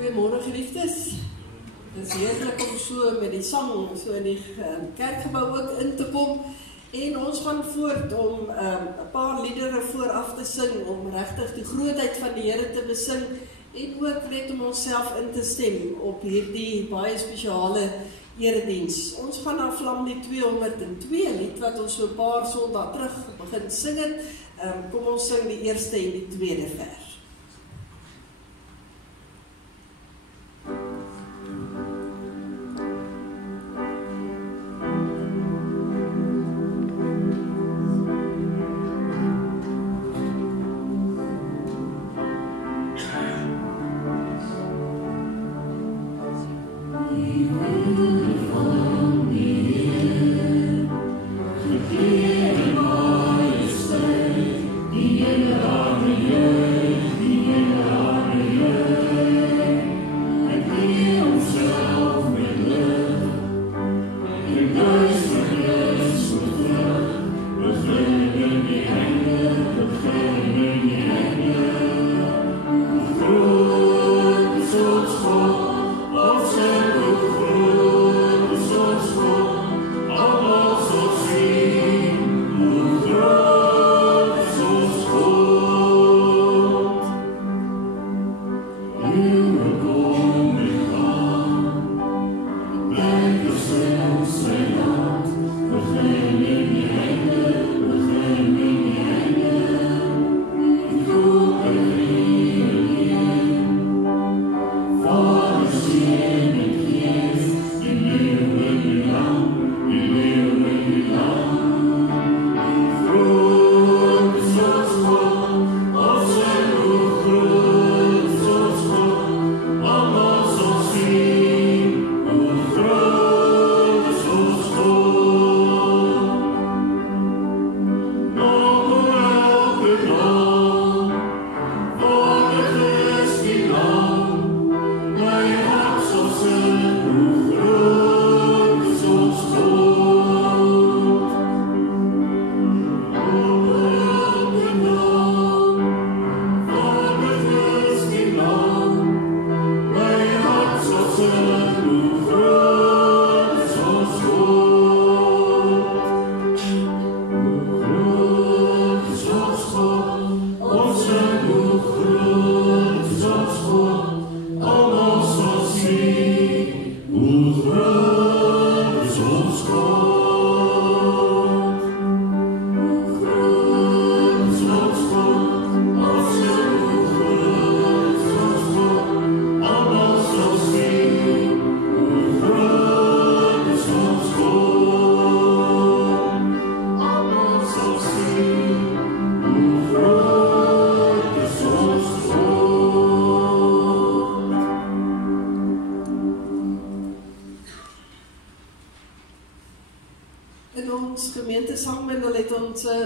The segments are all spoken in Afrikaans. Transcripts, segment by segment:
Goeiemôre geliefdes. Het is heerlijk om so met die sang so in die kerkgebou ook in te kom. En ons gaan voort om 'n paar liedere vooraf te sing, om regtig die grootheid van die Here te besing en ook net om onsself in te stem op hierdie baie spesiale erediens. Ons gaan na Vlam die 202 lied wat ons so 'n paar Sondae terug begin sing het. Kom ons sing die eerste en die tweede vers.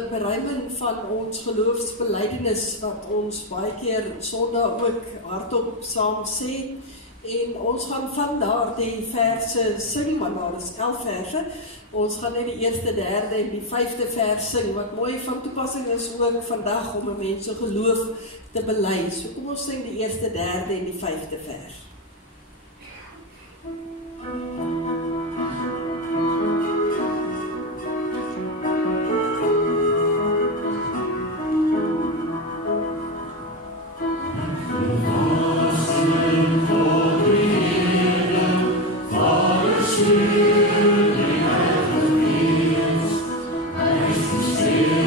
Beruiming van ons geloofsbelijdenis wat ons baie keer Sondag ook hardop saam sê, en ons gaan van daar die verse sing, want daar is 11 verse. Ons gaan net die eerste, derde en die 5de vers sing, wat mooi van toepassing is ook vandag om 'n mens se geloof te bely. So kom ons sing die eerste, derde en die 5de vers. Still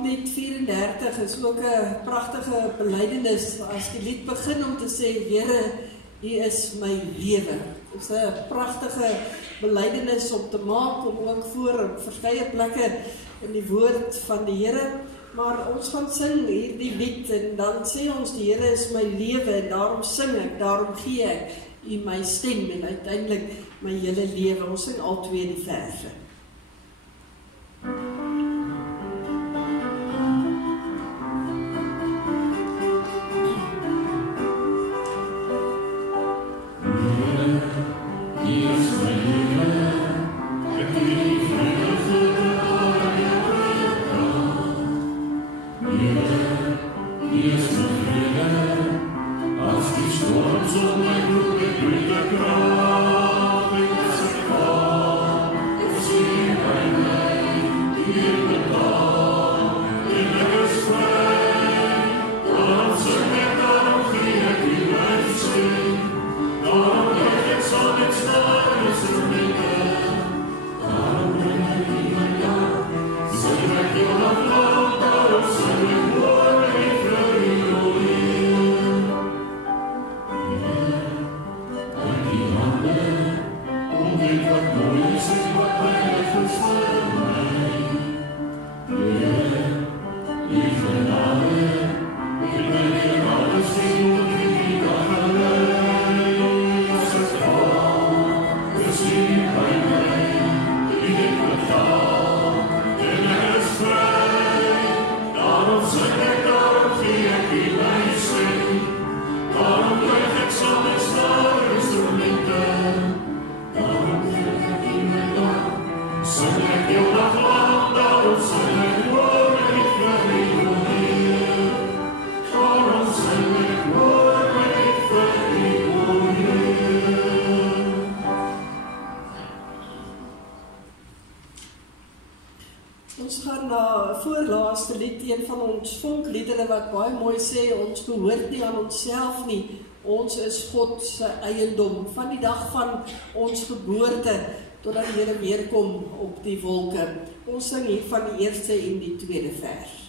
Sanglied 34 is ook 'n pragtige belydenis as die lied begin om te sê, Here, U is my lewe. Dit is 'n pragtige belydenis om te maak, om ook voor verskeie plekke in die woord van die Here. Maar ons gaan sing hierdie lied en dan sê ons, die Here is my lewe en daarom sing ek, daarom gee ek U my stem en uiteindelik my hele lewe. Ons sing al twee die verse. Wat baie mooi sê, ons behoort nie aan onsself nie, ons is God se eiendom, van die dag van ons geboorte, totdat die Here weer kom op die wolke. Ons sing hier van die eerste en die tweede vers.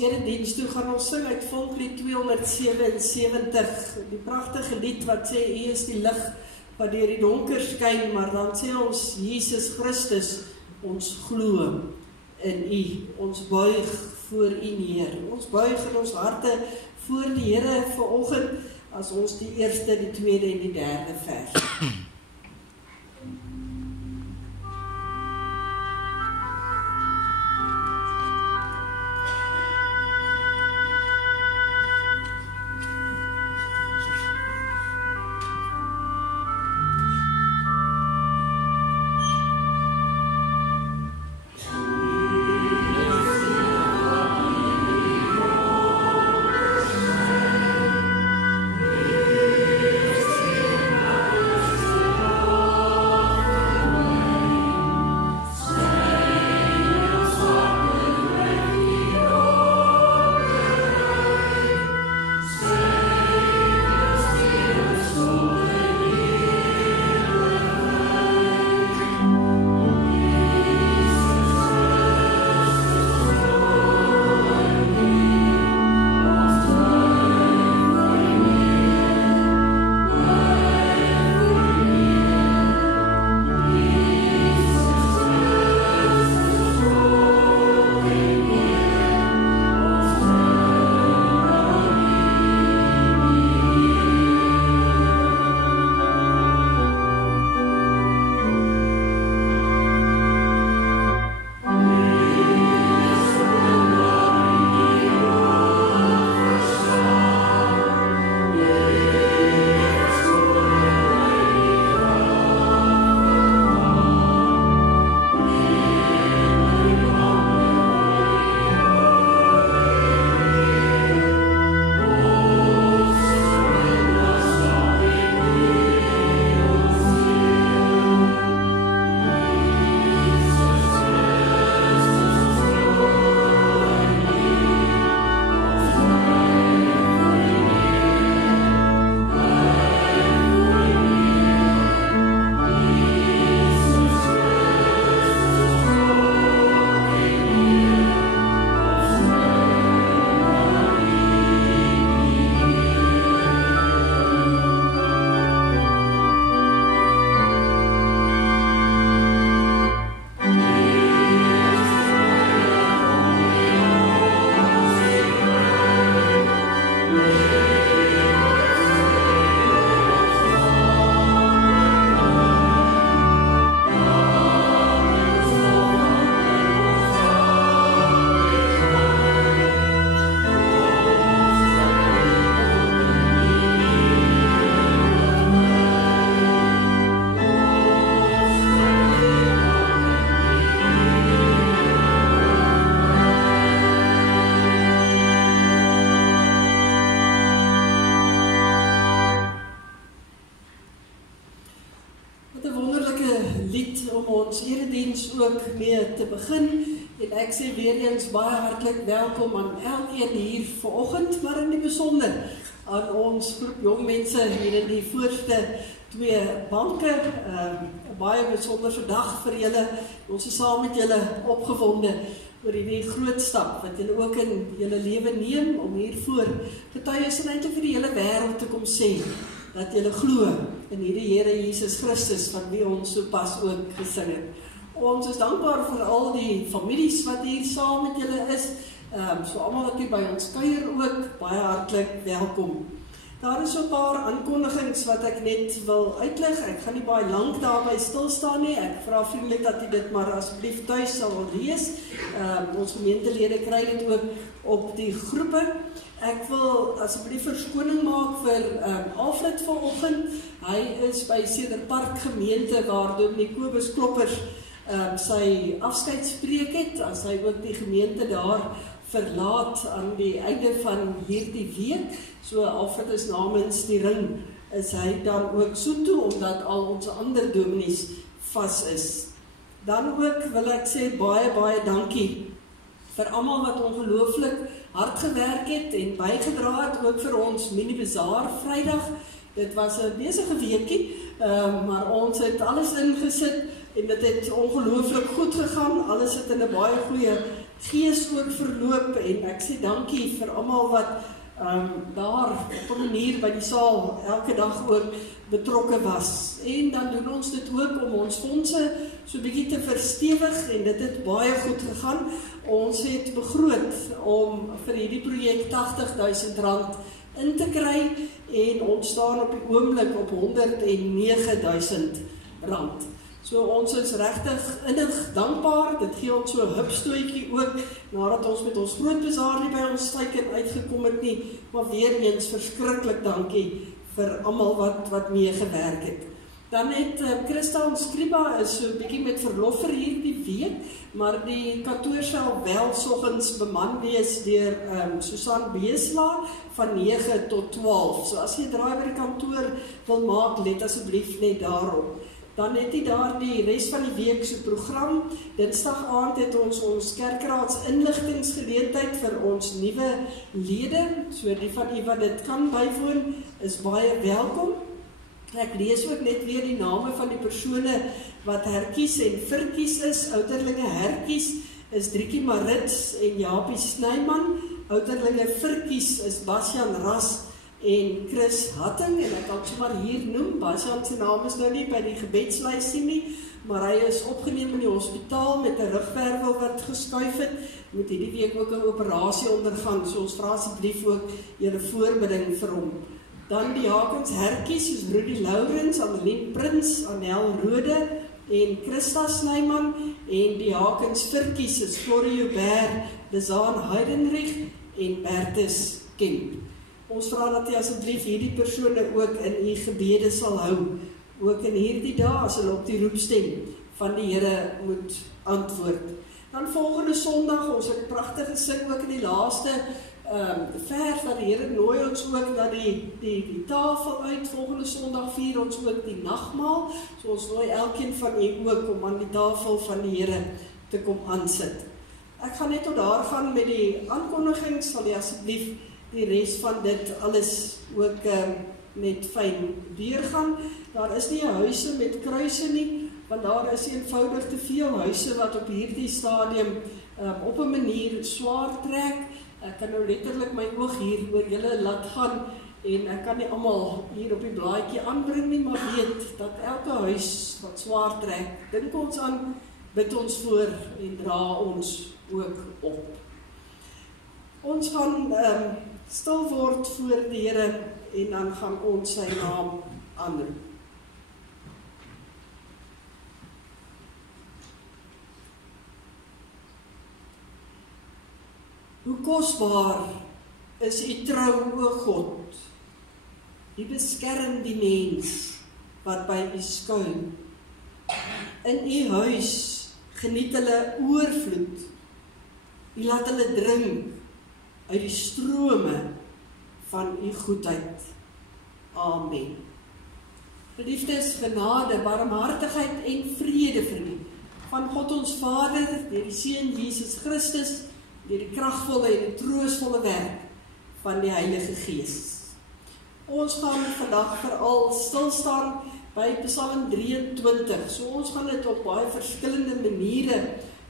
Erediens toe gaan ons sing uit Volkslied 277, die pragtige lied wat sê, U is die lig wat deur die donker skyn, maar dan sê ons, Jesus Christus, ons glo in U, ons buig voor U neer, ons buig in ons harte voor die Here vanoggend, as ons die eerste, die tweede en die derde vers. diens ook mee te begin. En ek sê weer eens baie hartlik welkom aan elkeen hier vanoggend, maar in die besonder aan ons groep jong mense hier in die voorste 2 banke. Baie besonderse dag vir julle. Ons is saam met julle opgewonde oor die groot stap wat julle ook in julle lewe neem om hiervoor getuies en eintlik vir die hele wêreld te kom sê dat julle glo in hierdie Here Jesus Christus van wie ons so pas ook gesing het. Ons is dankbaar vir al die families wat hier saam met julle is. So almal wat hier by ons kuier ook, baie hartlik welkom. Daar is so 'n paar aankondigings wat ek net wil uitlig. Ek gaan nie baie lank daarby stil staan nie. Ek vra vriendelik dat u dit maar asseblief tuis sal lees. Ons gemeentelede kry dit ook op die groepe. Ek wil asseblief verskoning maak vir Alfred vanoggend. Hy is by Cederpark gemeente waar Dominee Kobus Kloppers sy afskeidspreek het, as hy ook die gemeente daar verlaat aan die einde van hierdie week. So Alfred is namens die ring, is hy dan ook so toe, omdat al ons ander dominees vas is. Dan ook wil ek sê baie dankie vir almal wat ongelooflik hard gewerk het en bygedra het, ook vir ons mini bazaar Vrydag. Dit was 'n besige weekie, maar ons het alles ingesit en dit het ongelooflik goed gegaan. Alles het in 'n baie goeie gees ook verloop en ek sê dankie vir almal wat daar op 'n manier by die saal elke dag ook betrokke was. En dan doen ons dit ook om ons fondse so bietjie te verstewig en dit het baie goed gegaan. Ons het begroot om vir hierdie projek R80,000 in te kry en ons staan op die oomblik op R109,000. So ons is regtig innig dankbaar. Dit gee ons so 'n hupstootjie ook nadat ons met ons groot bazaar nie by ons teiken uitgekom het nie, maar weer eens verskriklik dankie vir almal wat meegewerk het. Dan het Christa ons Skriba is so 'n bietjie met verlof vir hierdie week, maar die kantoor sal wel soggens beman wees deur Susan Beeslaar van 9 tot 12. So as jy draai by die kantoor wil maak, let asseblief net daarop. Dan het jy daar die res van die week se program. Dinsdag aand het ons kerkraads inligtingsgeleentheid vir ons nuwe lede. So die van u wat dit kan bywoon, is baie welkom. Ek lees ook net weer die name van die persone wat herkies en verkies is. Ouderlinge herkies is Drietjie Marits en Japie Snyman. Ouderlinge verkies is Basjan Ras en Chris Hatting, en ek kan sommer hier noem, Basjan se naam is nou nie by die gebedslys nie, maar hy is opgeneem in die hospitaal met 'n rugwervel wat geskuif het, moet hierdie week ook 'n operasie ondergaan, so ons vra asseblief ook julle voorbidding vir hom. Dan die Jakens herkies is Rudy Lourens, Annelien Prins, Anel Rode en Christa Snyman, en die Jakens verkies is Florie Joubert, Lizaan Heidenrich en Bertus Kemp. Ons vra dat jy asseblief hierdie persone ook in u gebede sal hou, ook in hierdie dae as hulle op die roepstem van die Here moet antwoord. Dan volgende Sondag, ons het pragtige sing ook in die laaste vers dat die Here nooi ons ook na die tafel uit. Volgende Sondag vier ons ook die nagmaal, so ons nooi elkeen van u ook om aan die tafel van die Here te kom aansit. Ek gaan net tot daar gaan met die aankondiging, sal jy asseblief die res van dit alles ook net fyn deurgaan. Daar is nie huise met kruise nie, want daar is eenvoudig te veel huise wat op hierdie stadium op 'n manier swaar trek. Ek kan nou letterlik my oog hier oor julle laat gaan en ek kan nie almal hier op die blaadjie aanbring nie, maar weet dat elke huis wat swaar trek, dink ons aan, bid ons voor en dra ons ook op. Ons gaan stil word voor die Here en dan gaan ons sy naam aanroep. Hoe kosbaar is u trou, o God. U beskerm die mens wat by u skuil. In u huis geniet hulle oorvloed. U laat hulle drink uit die strome van u goedheid. Amen. Geliefdes, genade, barmhartigheid en vrede vir u van God ons Vader, deur die Seun Jesus Christus, deur die kragvolle en troostvolle werk van die Heilige Gees. Ons gaan vandag veral stil staan by Psalm 23. So ons gaan dit op baie verskillende maniere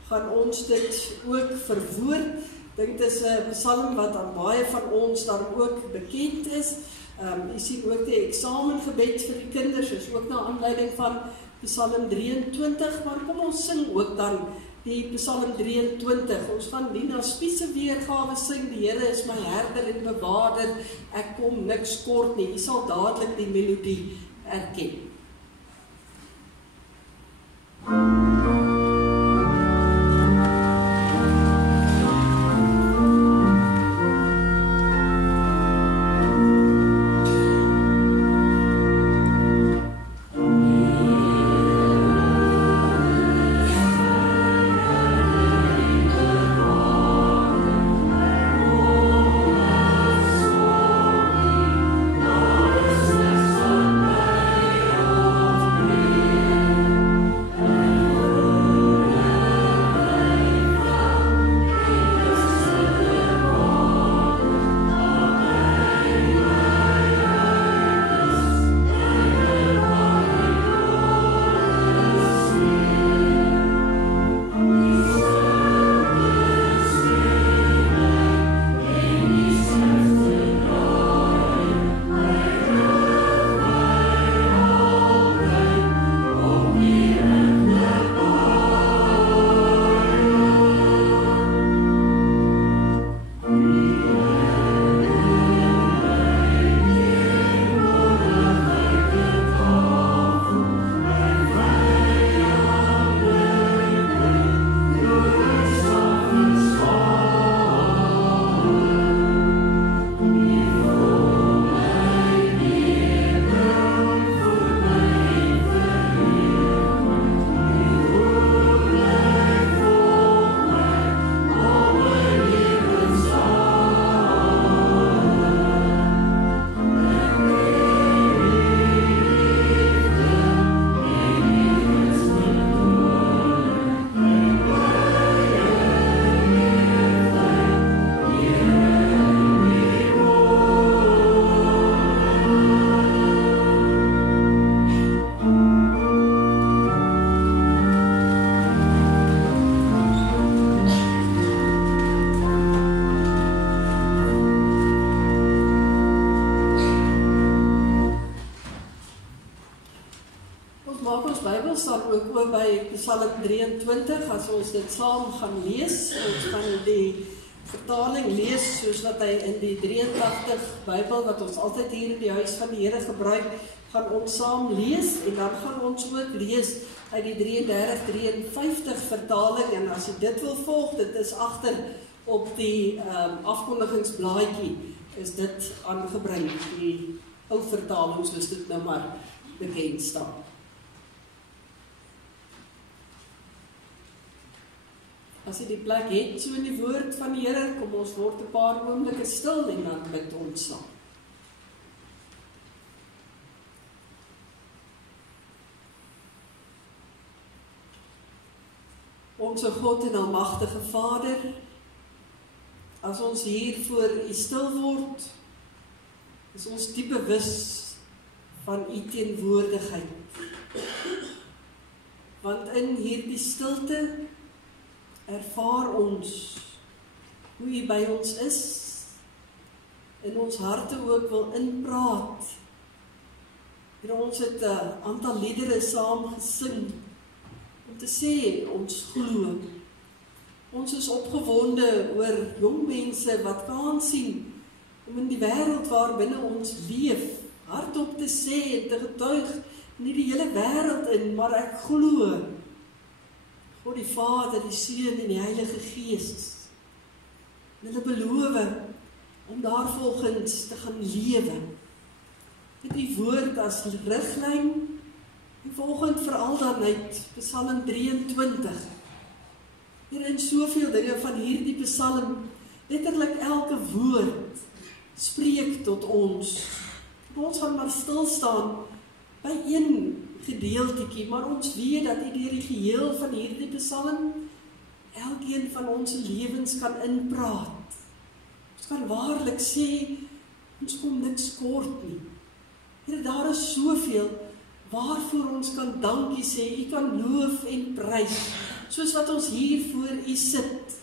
gaan ons dit ook verwoord. Ek dink dit is 'n psalm wat aan baie van ons dan ook bekend is. Jy sien ook die eksamengebed vir die kinders, is ook na aanleiding van Psalm 23, maar kom ons sing ook dan die Psalm 23. Ons gaan Nina Spies se weergawe sing, die Here is my herder en bewaarder, ek kom niks kort nie. Jy sal dadelik die melodie erken. Staan ook oor by Psalm 23, as ons dit saam gaan lees. Ons gaan die vertaling lees soos wat hy in die 83 Bybel wat ons altyd hier in die huis van die Here gebruik, gaan ons saam lees en dan gaan ons ook lees uit die 33-53 vertaling en as jy dit wil volg, dit is agter op die afkondigingsblaadjie is dit aangebring, die ou vertaling soos dit nou maar bekend staan. As jy die plek het, so in die woord van die Here, kom ons word 'n paar oomblikke stil en dan bid ons saam. Onse God en almagtige Vader, as ons hier voor U stil word, is ons diep bewus van U teenwoordigheid. Want in hierdie stilte ervaar ons hoe U by ons is, en ons harte ook wil inpraat. Here, ons het 'n aantal liedere saam gesing, om te sê, ons glo. Ons is opgewonde oor jong mense wat kan sien, om in die wêreld waar binne ons leef, hardop te sê en te getuig, nie die hele wêreld in, maar ek glo. God die Vader, die Seun en die Heilige Gees. En hulle beloof om daarvolgens te gaan lewe. Met die woord as riglyn, en volgend veral dan uit Psalm 23. Hier in soveel dinge van hierdie Psalm, letterlik elke woord spreek tot ons. Ons gaan maar stil staan by een gedeeltetjie, maar ons weet dat U deur die geheel van hierdie Psalm elkeen van ons lewens kan inpraat. Ons kan waarlik sê, ons kom niks kort nie. Here, daar is soveel waarvoor ons kan dankie sê, U kan loof en prys, soos wat ons hier voor U sit.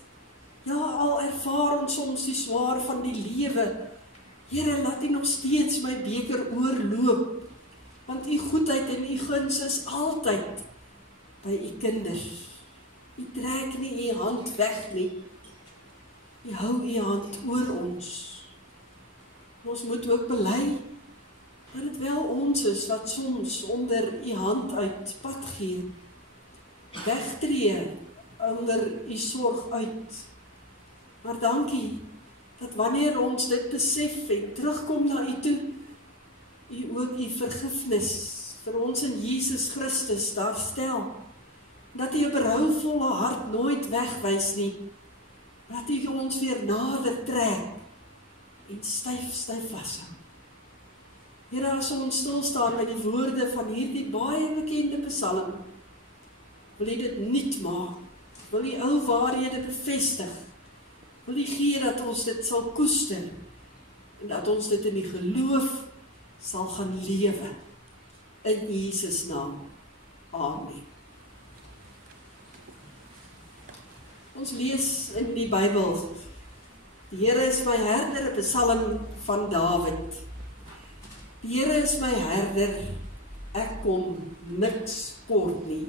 Ja, al ervaar ons soms die swaar van die lewe, Here, laat U nog steeds my beker oorloop, want U goedheid en U guns is altyd by U kinders. U trek nie U hand weg nie. U hou U hand oor ons. Ons moet ook bely dat dit wel ons is wat soms onder U hand uit pad gee, wegtree onder U sorg uit. Maar dankie dat wanneer ons dit besef en terugkom na U toe, U ook U vergifnis vir ons in Jesus Christus daar stel. Dat U 'n berouvolle hart nooit wegwys nie. Dat U ons weer nader trek en styf vashou. Here, as ons stil staan by die woorde van hierdie baie bekende Psalm, wil U dit nuut maak, wil U ou waarhede bevestig, wil U gee dat ons dit sal koester, en dat ons dit in die geloof sal gaan lewe, in Jesus naam. Amen. Ons lees in die Bybel, die Here is my herder, 'n Psalm van Dawid. Die Here is my herder, ek kom niks kort nie.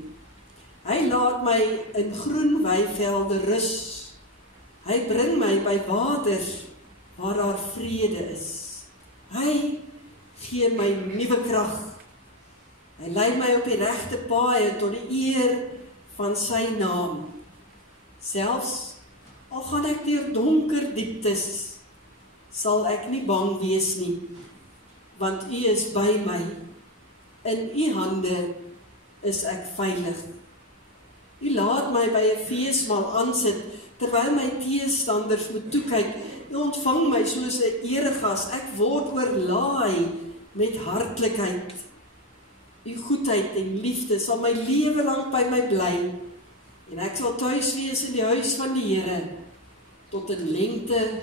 Hy laat my in groen weivelde rus. Hy bring my by waters waar daar vrede is. Hy gee my nuwe krag. Hy lei my op die regte paaie tot die eer van sy naam. Selfs al gaan ek deur donker dieptes, sal ek nie bang wees nie, want U is by my. In U hande is ek veilig. U laat my by 'n feesmaal aansit, terwyl my teestanders moet toekyk. U ontvang my soos 'n eregas, ek word oorlaai met hartlikheid. U goedheid en liefde sal my lewe lank by my bly, en ek sal tuis wees in die huis van die Here, tot in lengte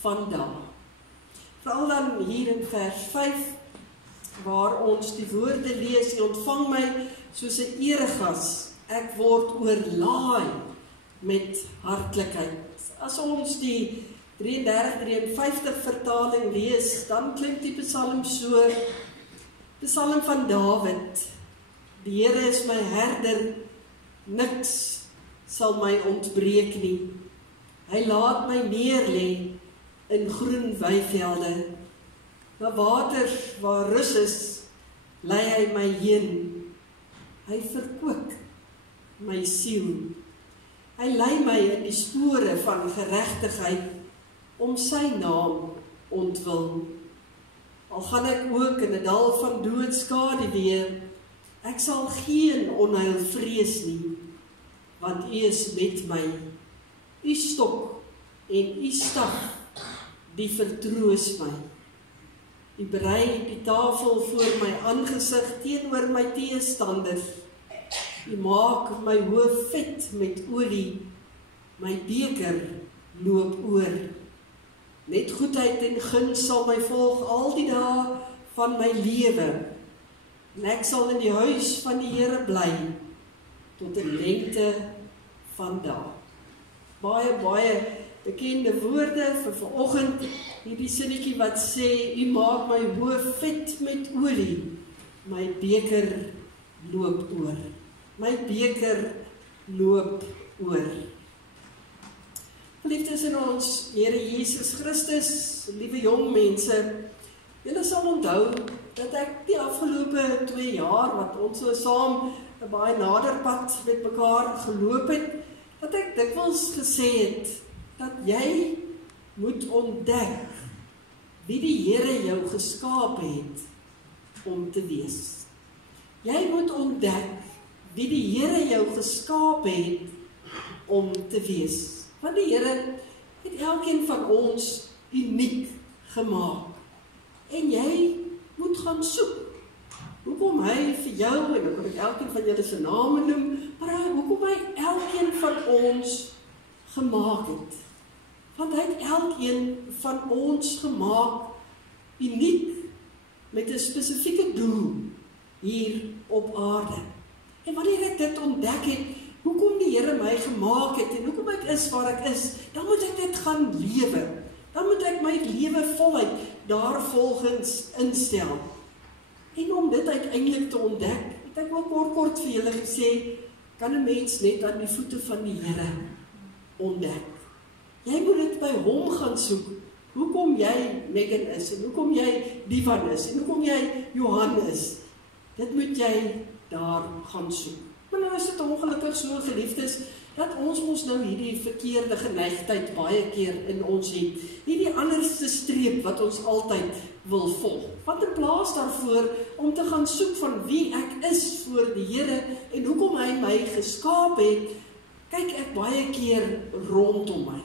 van dae. Veral dan hier in vers 5, waar ons die woorde lees, U ontvang my soos 'n eregas, ek word oorlaai met hartlikheid. As ons die 33-53 vertaling lees, dan klink die Psalm so, Psalm van Dawid, die Here is my herder, niks sal my ontbreek nie. Hy laat my neerlê in groen weivelde. Na waters waar rus is, lei hy my heen. Hy verkoop my siel. Hy lei my in die spore van geregtigheid, om sy naam ontwil. Al gaan ek ook in 'n dal van doodskaduwee, ek sal geen onheil vrees nie, want U is met my. U stok en U staf, die vertroos my. U berei die tafel voor my aangesig teenoor my teestanders. U maak my hoof vet met olie, my beker loop oor. Net goedheid en guns sal my volg al die dae van my lewe, en ek sal in die huis van die Here bly, tot 'n lengte van dae. Baie bekende woorde vir vanoggend, hierdie sinnetjie wat sê, U maak my hoof vet met olie, my beker loop oor. My beker loop oor. Geliefdes in ons Here Jesus Christus, liewe jong mense, julle sal onthou dat ek die afgelope 2 jaar, wat ons so saam 'n baie nader pad met mekaar geloop het, dat ek dikwels gesê het, dat jy moet ontdek wie die Here jou geskaap het om te wees. Jy moet ontdek wie die Here jou geskaap het om te wees. Want die Here het elkeen van ons uniek gemaak. En jy moet gaan soek hoekom hy vir jou, en dan kan ek elkeen van julle se name noem, maar hoekom hy elkeen van ons gemaak het. Want hy het elkeen van ons gemaak, uniek, met 'n spesifieke doel hier op aarde. En wanneer ek dit ontdek het, hoekom die Here my gemaak het, en hoekom ek is waar ek is, dan moet ek dit gaan lewe. Dan moet ek my lewe voluit daarvolgens instel. En om dit uiteindelik te ontdek, het ek ook kort vir julle gesê, kan 'n mens net aan die voete van die Here ontdek. Jy moet dit by hom gaan soek, hoekom jy Megan is, en hoekom jy Divan is, en hoekom jy Johan is. Dit moet jy daar gaan soek. Maar nou is dit ongelukkig so, geliefdes, dat ons mos nou hierdie verkeerde geneigtheid baie keer in ons het. Hierdie anderste streep wat ons altyd wil volg. Want in plaas daarvoor om te gaan soek van wie ek is voor die Here en hoekom hy my geskaap het, kyk ek baie keer rondom my.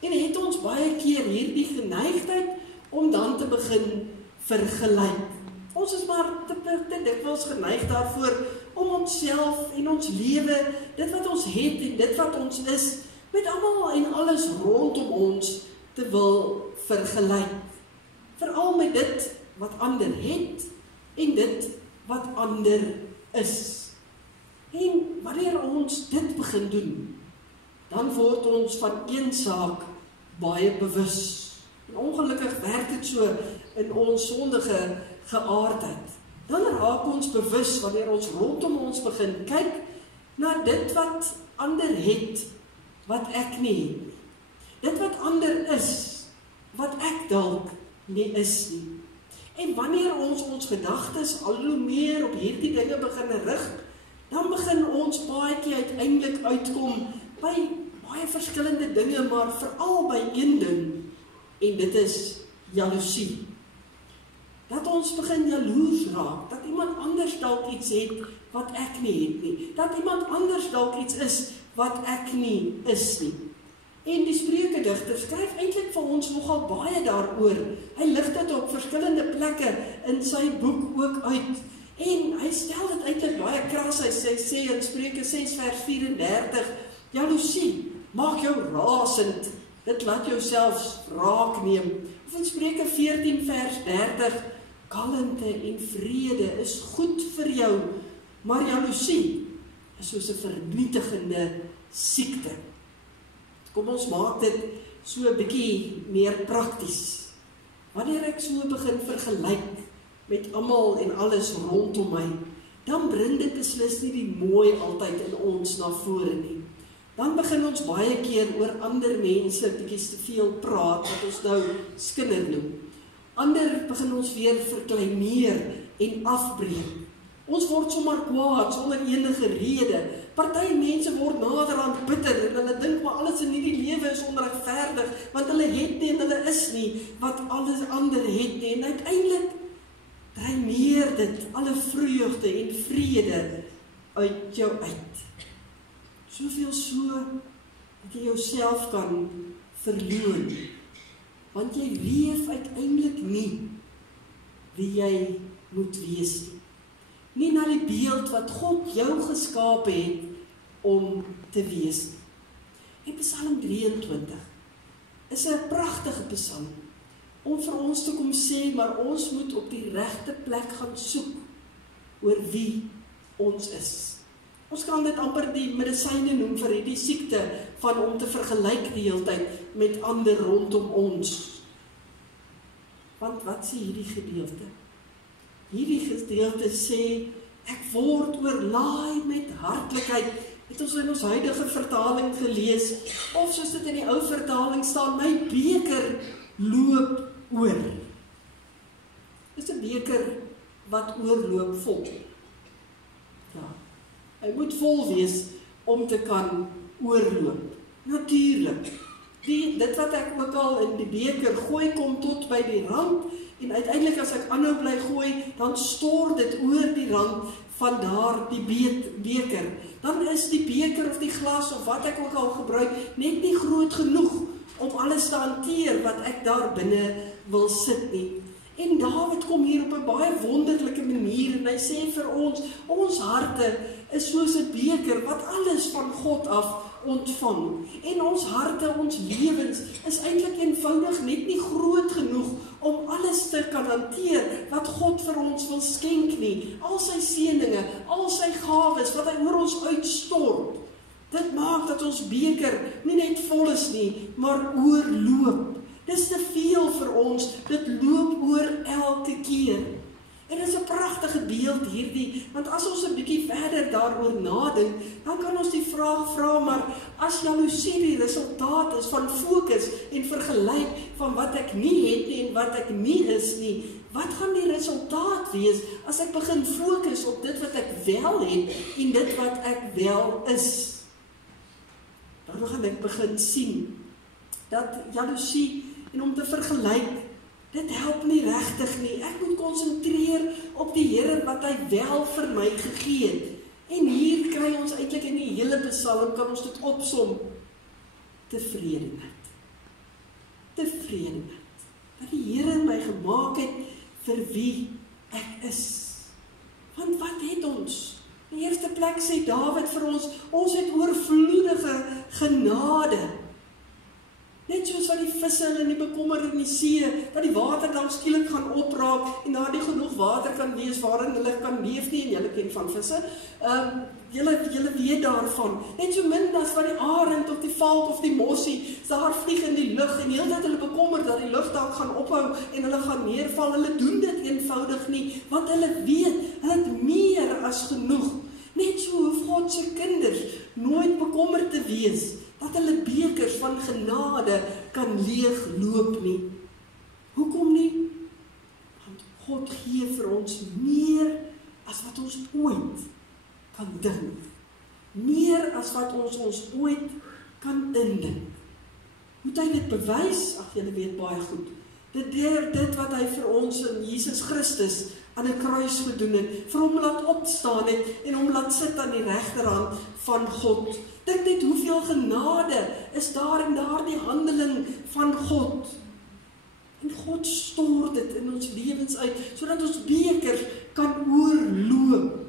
En het ons baie keer hierdie geneigtheid om dan te begin vergelyk. Ons is maar te dikwels geneig daarvoor om onsself en ons lewe, dit wat ons het en dit wat ons is, met almal en alles rondom ons te wil vergelyk. Veral met dit wat ander het en dit wat ander is. En wanneer ons dit begin doen, dan word ons van een saak baie bewus. En ongelukkig werk dit so in ons sondige geaardheid. Dan raak ons bewus wanneer ons rondom ons begin kyk na dit wat ander het, wat ek nie het nie. Dit wat ander is, wat ek dalk nie is nie. En wanneer ons gedagtes al hoe meer op hierdie dinge begin rig, dan begin ons baie keer uiteindelik uitkom by baie verskillende dinge, maar veral by een ding, en dit is jaloesie. Dat ons begin jaloers raak, dat iemand anders dalk iets het wat ek nie het nie, dat iemand anders dalk iets is wat ek nie is nie. En die Spreukedigter skryf eintlik vir ons nogal baie daaroor. Hy lig dit op verskillende plekke in sy boek ook uit. En hy stel dit eintlik baie kras. Hy sê in Spreuke 6 vers 34, jaloesie maak jou rasend, dit laat jou selfs raak neem. Of in Spreuke 14 vers 30, kalmte en vrede is goed vir jou, maar jaloesie is soos 'n vernietigende siekte. Kom ons maak dit so 'n bietjie meer prakties. Wanneer ek so begin vergelyk met almal en alles rondom my, dan bring dit beslis nie die mooi altyd in ons na vore nie. Dan begin ons baie keer oor ander mense bietjie te veel praat, wat ons nou skinder noem. Ander begin ons weer verkleineer en afbreek. Ons word sommer kwaad sonder enige rede. Party mense word naderhand bitter en hulle dink maar alles in hierdie lewe is onregverdig, want hulle het nie en hulle is nie wat alles ander het nie. En uiteindelik dreineer dit alle vreugde en vrede uit jou uit. Soveel so dat jy jouself kan verloon, want jy leef uiteindelik nie wie jy moet wees nie. Nie na die beeld wat God jou geskaap het om te wees. En Psalm 23 is 'n pragtige psalm om vir ons te kom sê, maar ons moet op die regte plek gaan soek oor wie ons is. Ons kan dit amper die medisyne noem vir hierdie siekte van om te vergelyk die hele tyd met ander rondom ons. Want wat sê hierdie gedeelte? Hierdie gedeelte sê, ek word oorlaai met hartlikheid. Het ons in ons huidige vertaling gelees, of soos dit in die ou vertaling staan, my beker loop oor. Dis 'n beker wat oorloop vol. Ja, hy moet vol wees om te kan oorloop. Natuurlik. Dit wat ek ook al in die beker gooi, kom tot by die rand, en uiteindelik as ek aanhou bly gooi, dan stort dit oor die rand van daar die beker. Dan is die beker of die glas of wat ek ook al gebruik, net nie groot genoeg om alles te hanteer wat ek daar binne wil sit nie. En Dawid kom hier op 'n baie wonderlike manier en hy sê vir ons harte is soos 'n beker wat alles van God af ontvang. En ons harte, ons lewens is eintlik eenvoudig net nie groot genoeg om alles te kan hanteer wat God vir ons wil skenk nie. Al sy seëninge, al sy gawes wat hy oor ons uitstort. Dit maak dat ons beker nie net vol is nie, maar oorloop. Dis te veel vir ons, dit loop oor elke keer. En dit is 'n pragtige beeld hierdie, want as ons 'n bietjie verder daaroor nadink, dan kan ons die vraag vra, maar as jaloesie die resultaat is van fokus en vergelyk van wat ek nie het nie en wat ek nie is nie, wat gaan die resultaat wees as ek begin fokus op dit wat ek wel het en dit wat ek wel is? Dan gaan ek begin sien dat jaloesie en om te vergelyk, dit help nie regtig nie. Ek moet konsentreer op die Here wat hy wel vir my gegee het. En hier kry ons eintlik in die hele Psalm, kan ons dit opsom, tevredenheid. Tevredenheid. Dat die Here my gemaak het vir wie ek is. Want wat het ons? In die eerste plek sê Dawid vir ons het oorvloedige genade. Net soos wat die visse in die bekommer in die see, dat die water dan skielik gaan opraak en daar nie genoeg water kan wees waarin hulle kan leef nie, en julle ken van visse, julle weet daarvan. Net so min as wat die arend of die valk of die mossie daar vlieg in die lug en heeltyd hulle bekommer dat die lug dalk gaan ophou en hulle gaan neerval. Hulle doen dit eenvoudig nie, want hulle weet, hulle het meer as genoeg. Net so hoef God se kinders nooit bekommerd te wees dat hulle bekers van genade kan leegloop nie. Hoekom nie? Want God gee vir ons meer as wat ons ooit kan dink. Meer as wat ons ooit kan indink. Moet hy dit bewys? Ag, julle weet baie goed. Dit wat hy vir ons in Jesus Christus aan 'n kruis gedoen het, vir hom laat opstaan het en hom laat sit aan die regterhand van God. Dink net hoeveel genade is daar in daardie handeling van God. En God stort dit in ons lewens uit, sodat ons bekers kan oorloop.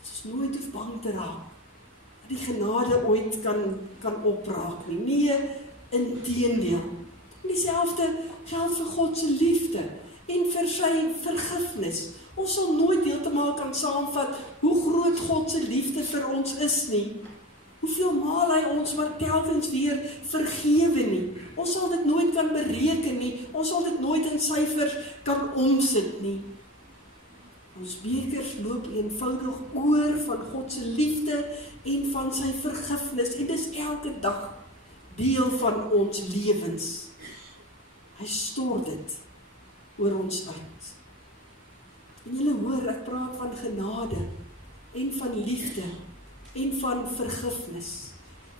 Ons nooit hoef bang te raak, dat die genade ooit kan opraak nie. Nee, inteendeel. En dieselfde geld vir God se liefde en vir sy vergifnis. Ons sal nooit heeltemal kan saamvat hoe groot God se liefde vir ons is nie. Hoeveel maal hy ons maar telkens weer vergewe nie. Ons sal dit nooit kan bereken nie. Ons sal dit nooit in syfers kan omsit nie. Ons bekers loop eenvoudig oor van God se liefde en van sy vergifnis. En dis elke dag deel van ons lewens. Hy stort dit oor ons uit. En julle hoor, ek praat van genade en van liefde en van vergifnis.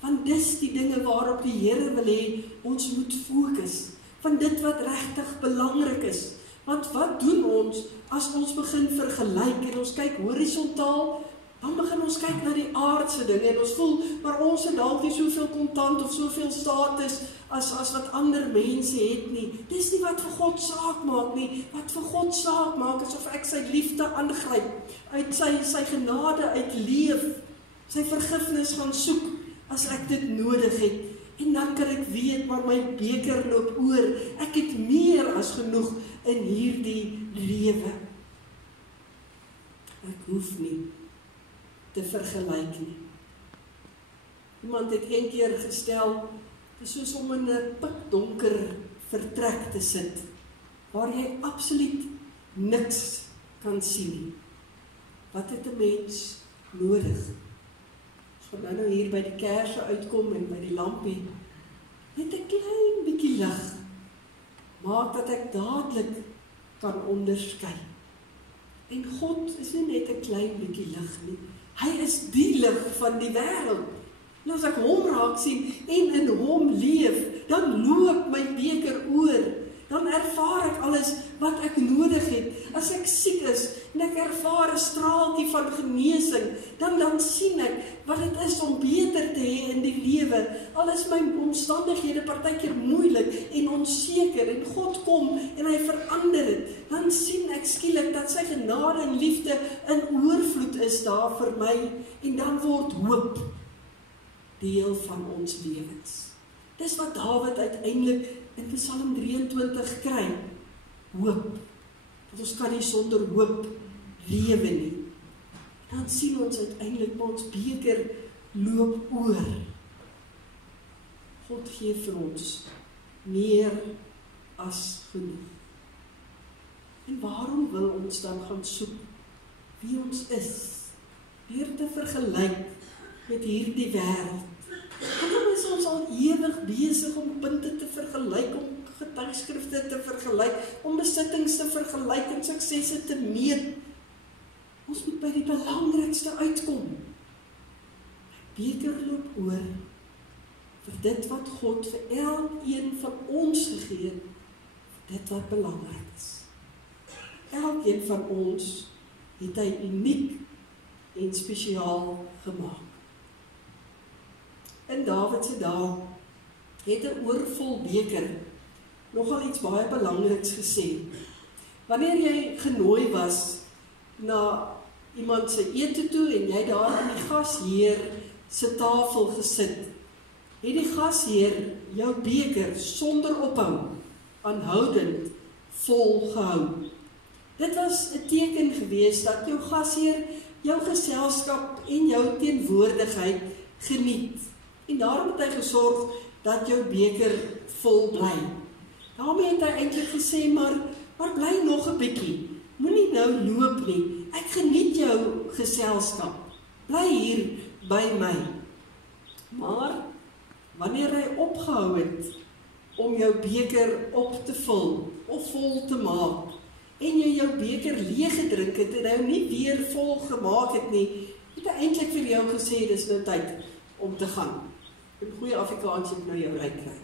Want dis die dinge waarop die Here wil hê ons moet fokus. Van dit wat regtig belangrik is. Want wat doen ons as ons begin vergelyk en ons kyk horisontaal? Dan begin ons kyk na die aardse dinge en ons voel, maar ons het dalk nie soveel kontant of soveel status as wat ander mense het nie. Dis nie wat vir God saak maak nie. Wat vir God saak maak is of ek sy liefde aangryp, uit sy genade uitleef, sy vergifnis gaan soek as ek dit nodig het. En dan kan ek weet, maar my beker loop oor. Ek het meer as genoeg in hierdie lewe. Ek hoef nie te vergelyk nie. Iemand het een keer gestel, dit is soos om in 'n pikdonker vertrek te sit, waar jy absoluut niks kan sien nie. Wat het 'n mens nodig? As ons nou hier by die kerse uitkom en by die lampie, net 'n klein bietjie lig, maak dat ek dadelik kan onderskei. En God is nie net 'n klein bietjie lig nie. Hy is die lig van die wêreld. En as ek hom raak sien en in hom leef, dan loop my beker oor. Dan ervaar ek alles wat ek nodig het. As ek siek is en ek ervaar 'n straaltjie van genesing, dan sien ek wat dit is om beter te hê in die lewe. Al is my omstandighede partykeer moeilik en onseker en God kom en hy verander dit, dan sien ek skielik dat sy genade en liefde in oorvloed is daar vir my en dan word hoop deel van ons lewens. Dis wat Dawid uiteindelik in Psalm 23 kry. Hoop. Want ons kan nie sonder hoop lewe nie. Dan sien ons uiteindelik ons beker loop oor. God gee vir ons meer as genoeg. En waarom wil ons dan gaan soek wie ons is? Weer te vergelyk met hierdie wêreld. Waarom is ons al ewig besig om punte te vergelyk, om getuigskrifte te vergelyk, om besittings te vergelyk en suksesse te meet? Ons moet by die belangrikste uitkom. Die beker loop oor vir dit wat God vir elkeen van ons gegee het, vir dit wat belangrik is. Elkeen van ons het hy uniek en spesiaal gemaak. In Dawid se dae het 'n oorvol beker nogal iets baie belangriks gesê. Wanneer jy genooi was na iemand se ete toe en jy daar aan die gasheer se tafel gesit, het die gasheer jou beker sonder ophou aanhoudend vol gehou. Dit was 'n teken gewees dat jou gasheer jou geselskap en jou teenwoordigheid geniet. En daarom het hy gesorg dat jou beker vol bly. Daarmee het hy eintlik gesê, maar bly nog 'n bietjie. Moenie nou loop nie. Ek geniet jou geselskap. Bly hier by my. Maar wanneer hy opgehou het om jou beker op te vul of vol te maak en jy jou beker leeg gedrink het en nou nie weer vol gemaak het nie, het hy eintlik vir jou gesê, dis nou tyd om te gaan. In goeie Afrikaans het nou jou ry kry.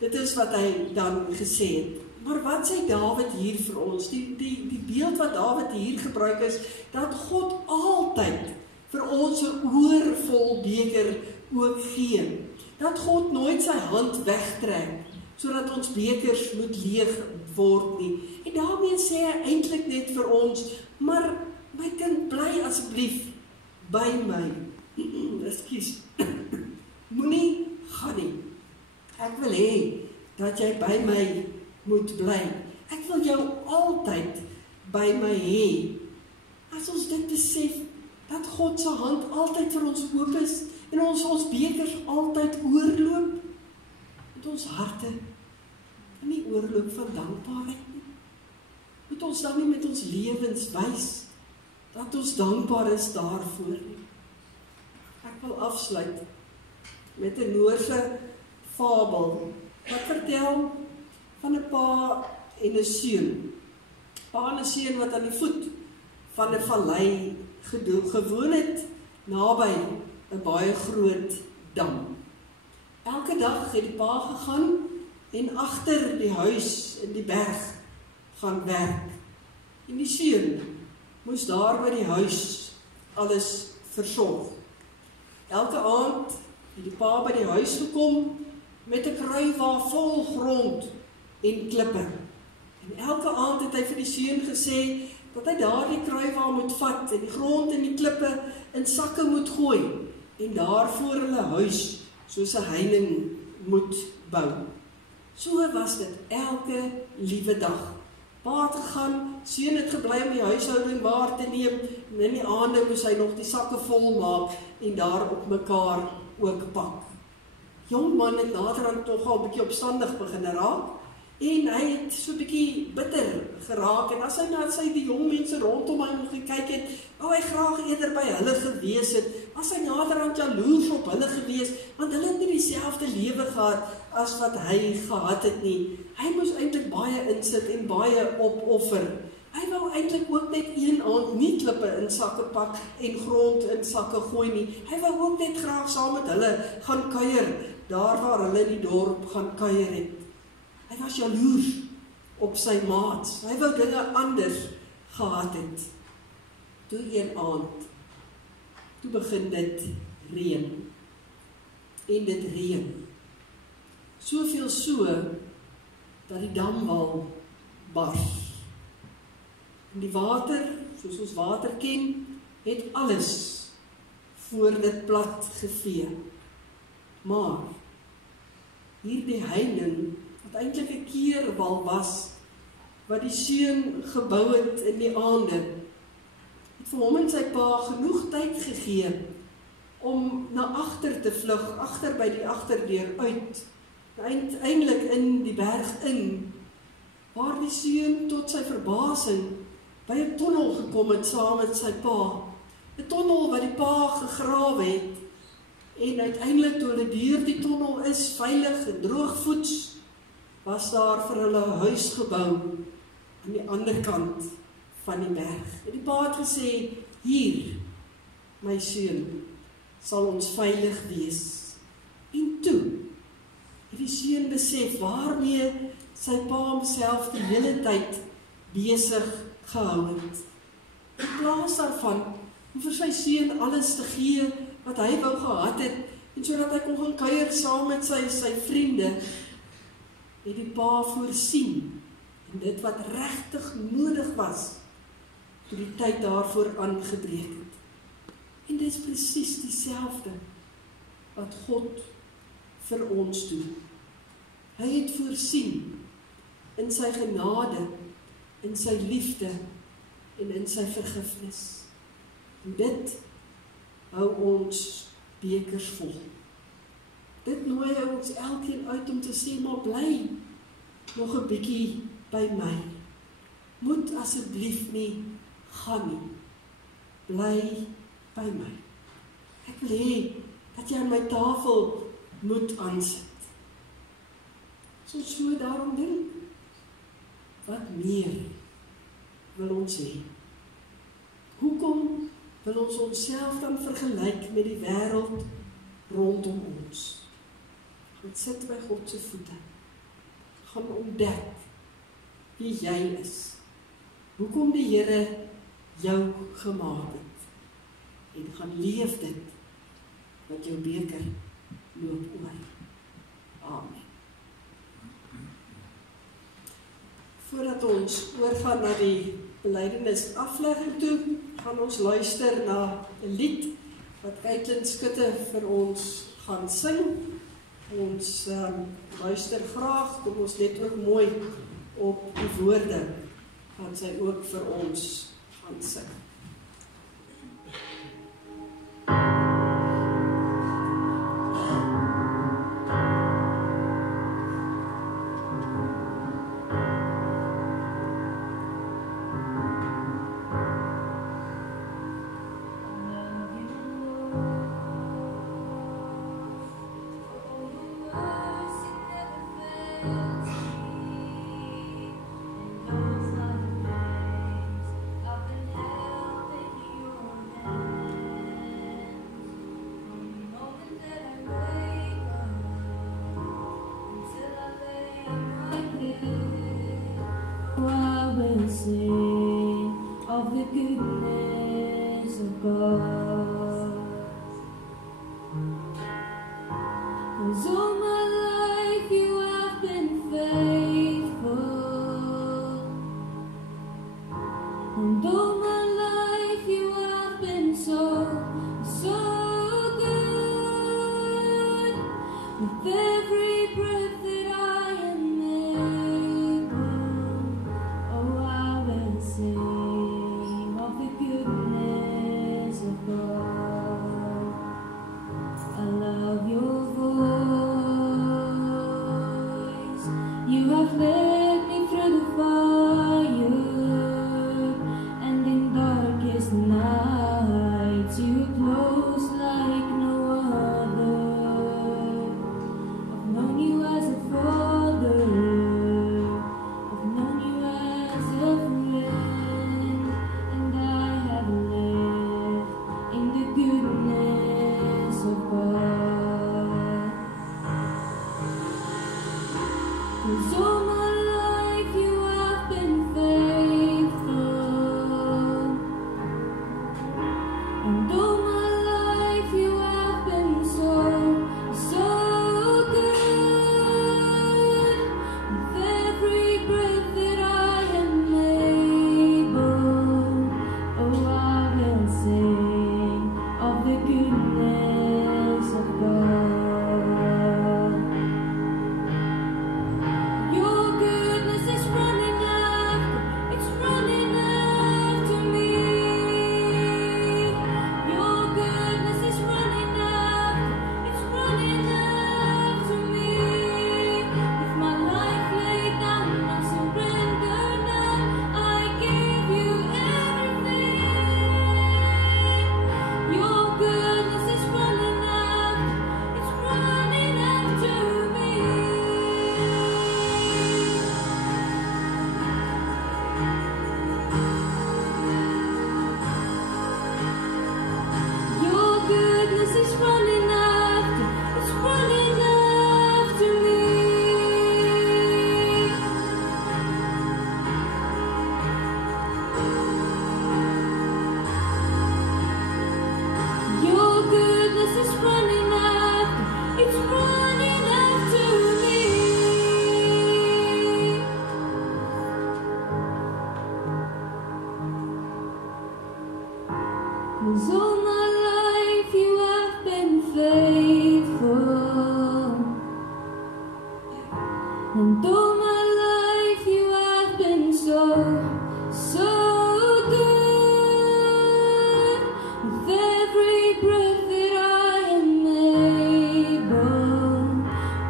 Dit is wat hy dan gesê het. Maar wat sê Dawid hier vir ons? Die beeld wat Dawid hier gebruik is, dat God altyd vir ons 'n oorvol beker ook gee. Dat God nooit sy hand wegtrek, sodat ons bekers moet leeg word nie. En daarmee sê hy eintlik net vir ons, maar my kind, bly asseblief by my. Ekskuus. Moenie gaan nie. Ek wil hê dat jy by my moet bly. Ek wil jou altyd by my hê. As ons dit besef, dat God se hand altyd vir ons oop is, en ons bekers altyd oorloop, met ons harte in die oorloop van dankbaarheid nie. Moet ons dan nie met ons lewens wys, dat ons dankbaar is daarvoor nie. Ek wil afsluit met 'n Noorse fabel, wat vertel van 'n pa en 'n seun. Pa en 'n seun wat aan die voet van 'n vallei gewoon het, naby 'n baie groot dam. Elke dag het die pa gegaan en agter die huis in die berg gaan werk. En die seun moes daar by die huis alles versorg. Elke aand het die pa by die huis gekom met 'n kruiwa vol grond en klippe. En elke aand het hy vir die seun gesê dat hy daardie kruiwa moet vat en die grond en die klippe in sakke moet gooi en daar voor hulle huis soos 'n heining moet bou. So was dit elke liewe dag. Pa het gegaan, seun het gebly om die huishouding waar te neem en in die aande moes hy nog die sakke vol maak en daar op mekaar ook pak. Jong man het later tog al 'n bietjie opstandig begin raak en hy het so 'n bietjie bitter geraak en as hy na die jong mense rondom hom gekyk het, wou hy graag eerder by hulle gewees het, as hy naderhand jaloers op hulle gewees, want hulle het nie dieselfde lewe gehad as wat hy gehad het nie. Hy moes eintlik baie insit en baie opoffer. Hy wou eintlik ook net een aand nie klippe in sakke pak en grond in sakke gooi nie. Hy wou ook net graag saam met hulle gaan kuier, daar waar hulle in die dorp gaan kuier het. Hy was jaloers op sy maats. Hy wou dinge anders gehad het. Toe een aand, toe begin dit reën. En dit reën. Soveel so, dat die damwal bars. En die water, soos ons water ken, het alles voor dit plat gevee. Maar, hierdie heining, wat eintlik 'n keerwal was, wat die seun gebou het in die aande, het vir hom en sy pa genoeg tyd gegee, om na agter te vlug, agter by die agterdeur uit, uiteindelik in die berg in, waar die seun tot sy verbasing by 'n tonnel gekom het saam met sy pa. 'n Tonnel wat die pa gegrawe het, en uiteindelik toe hulle deur die tonnel is, veilig en droogvoets, was daar vir hulle 'n huis gebou aan die ander kant van die berg. En die pa het gesê, hier, my seun, sal ons veilig wees. En toe, het die seun besef waarmee sy pa homself die hele tyd besig gehou het. In plaas daarvan, om vir sy seun alles te gee wat hy wou gehad het, en sodat hy kon gaan kuier saam met sy vriende, het die pa voorsien, en dit wat regtig nodig was, toe die tyd daarvoor aangebreek het. En dit is presies dieselfde wat God vir ons doen. Hy het voorsien in sy genade, in sy liefde en in sy vergifnis. En dit hou ons bekers vol. Dit nooi ons elkeen uit om te sê, maar bly nog 'n bietjie by my. Moet asseblief nie gaan nie. Bly by my. Ek wil hê dat jy aan my tafel moet aansit. So daarom dink, wat meer wil ons hê? Hoekom wil ons onsself dan vergelyk met die wêreld rondom ons? Gaan sit by God se voete. Gaan ontdek wie jy is. Hoekom die Here jou gemaak het. En gaan leef dit, dat jou beker loop oor. Amen. Voordat ons oorgaan na die belydenis aflegging toe, gaan ons luister na 'n lied wat Kaitlyn Skutte vir ons gaan sing. Ons luister graag, kom ons let ook mooi op die woorde wat sy ook vir ons gaan sing. Of the goodness of God, 'cause all my life you have been faithful, and all my life you have been so good. With every breath that I am able, oh, I will sing of the goodness of God. 'Cause all my life you have been faithful, and all my life you have been so good. With every breath that I am able,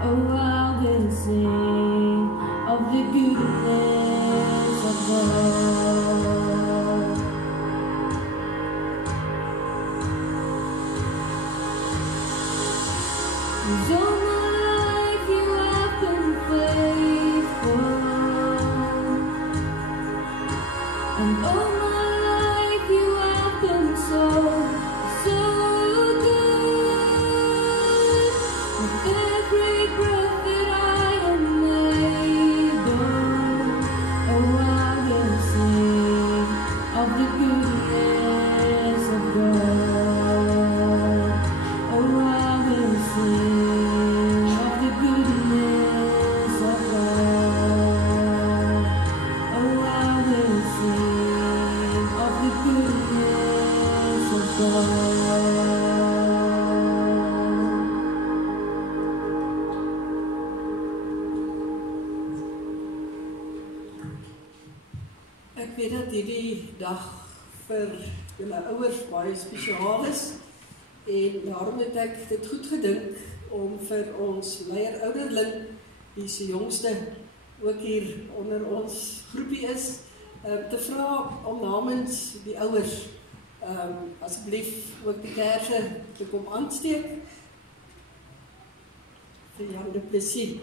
oh, I will sing of the goodness of God. 'Cause all my life you have been faithful, and all my life you have been so good. With every breath that I am able, oh, I will sing of the goodness of God. Oh, I will sing of the goodness of God. Oh, I will sing of the goodness of God. Ek weet dat hierdie dag vir julle ouers baie spesiaal is en daarom het ek dit goed gedink om vir ons leier ouderling, die se jongste ook hier onder ons groepie is, te vra om namens die ouers asseblief ook die kerse te kom aansteek vir Jan Du Plessis.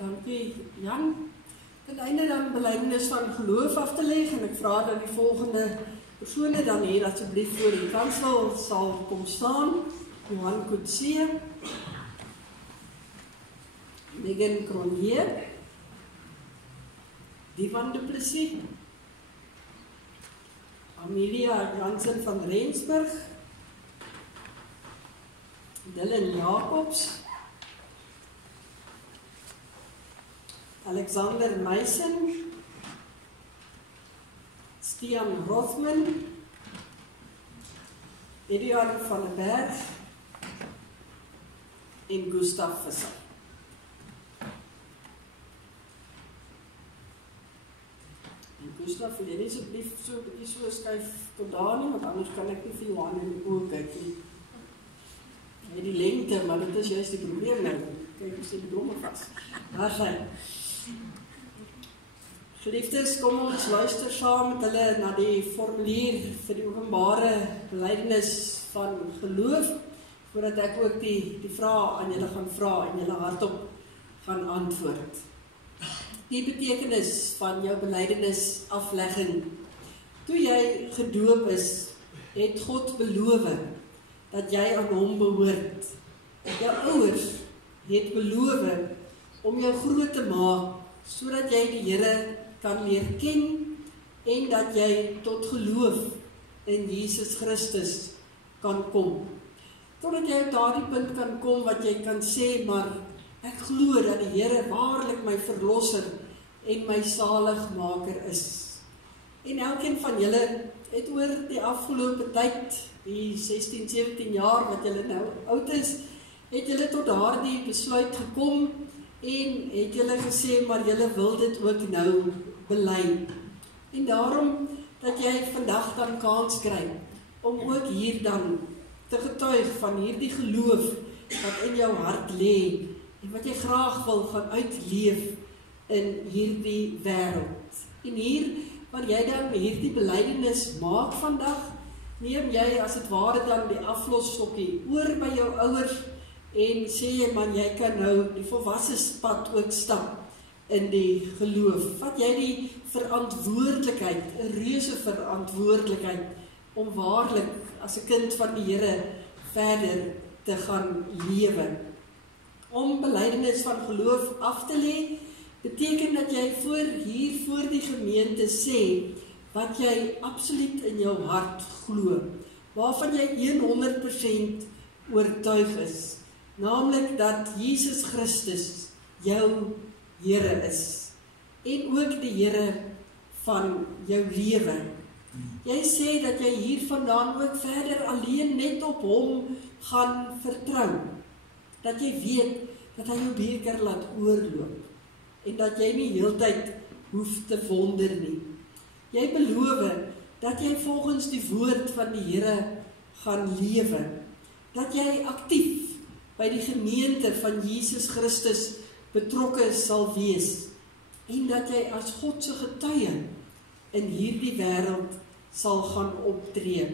Dankie Jan. Ten einde dan belydenis van geloof af te leg en ek vra dat die volgende persone dan hier asseblief voor die kansel sal kom staan. Johan Kutsie, Megan Cronje, Jan Du Plessis, Amelia Jansen van Rensburg, Dylan Jacobs, Alexander Meissen, Stian Rothman, Eduard van den Berg en Gustav Visser. En Gustav, wil jy nie asseblief so skuif tot daar nie, want anders kan ek nie vir Johan in die oog kyk nie. Hy het die lengte, maar dit is juist die probleem nou. Kyk, ons sê die blomme vast. Daar sy. Geliefdes, kom ons luister saam met hulle na die formulier vir die openbare belydenis van geloof, voordat ek ook die vraag aan julle gaan vra en julle hardop gaan antwoord. Die betekenis van jou belydenis aflegging. Toe jy gedoop is, het God beloof dat jy aan hom behoort. Jou ouers het beloof om jou groot te maak, sodat jy die Here kan leer ken en dat jy tot geloof in Jesus Christus kan kom. Totdat jy op daardie punt kan kom wat jy kan sê, maar ek glo dat die Here waarlik my verlosser en my saligmaker is. En elkeen van julle het oor die afgelope tyd, die 16, 17 jaar wat julle nou oud is, het julle tot daardie besluit gekom en het julle gesê, maar julle wil dit ook nou bely. En daarom dat jy vandag dan kans kry om ook hier dan te getuig van hierdie geloof wat in jou hart lê en wat jy graag wil gaan uitleef in hierdie wêreld. En hier, waar jy dan hierdie belydenis maak vandag, neem jy as het ware dan die aflosstokkie oor by jou ouers en sê jy, man, jy kan nou die volwasse pad ook stap in die geloof. Vat jy die verantwoordelikheid, 'n reuse verantwoordelikheid, om waarlik as 'n kind van die Here verder te gaan lewe. Om belydenis van geloof af te lê, beteken dat jy hier voor die gemeente sê wat jy absoluut in jou hart glo, waarvan jy 100% oortuig is, naamlik dat Jesus Christus jou Here is, en ook die Here van jou lewe. Jy sê dat jy hier vandaan ook verder alleen net op hom gaan vertrou, dat jy weet dat hy jou beker laat oorloop, en dat jy nie heeltyd hoef te wonder nie. Jy beloof dat jy volgens die woord van die Here gaan lewe, dat jy aktief by die gemeente van Jesus Christus betrokke sal wees, en dat jy as God se getuie in hierdie wêreld sal gaan optree.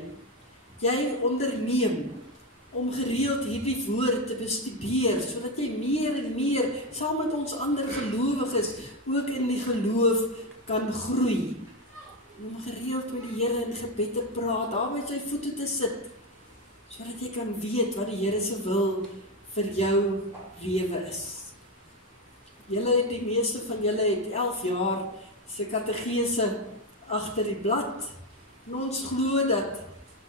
Jy onderneem om gereeld hierdie woord te bestudeer, sodat jy meer en meer saam met ons ander gelowiges ook in die geloof kan groei. Om gereeld met die Here in gebed te praat, daar by sy voete te sit, sodat jy kan weet wat die Here se wil vir jou lewe is. Die meeste van julle het 11 jaar se katekese agter die blad, en ons glo dat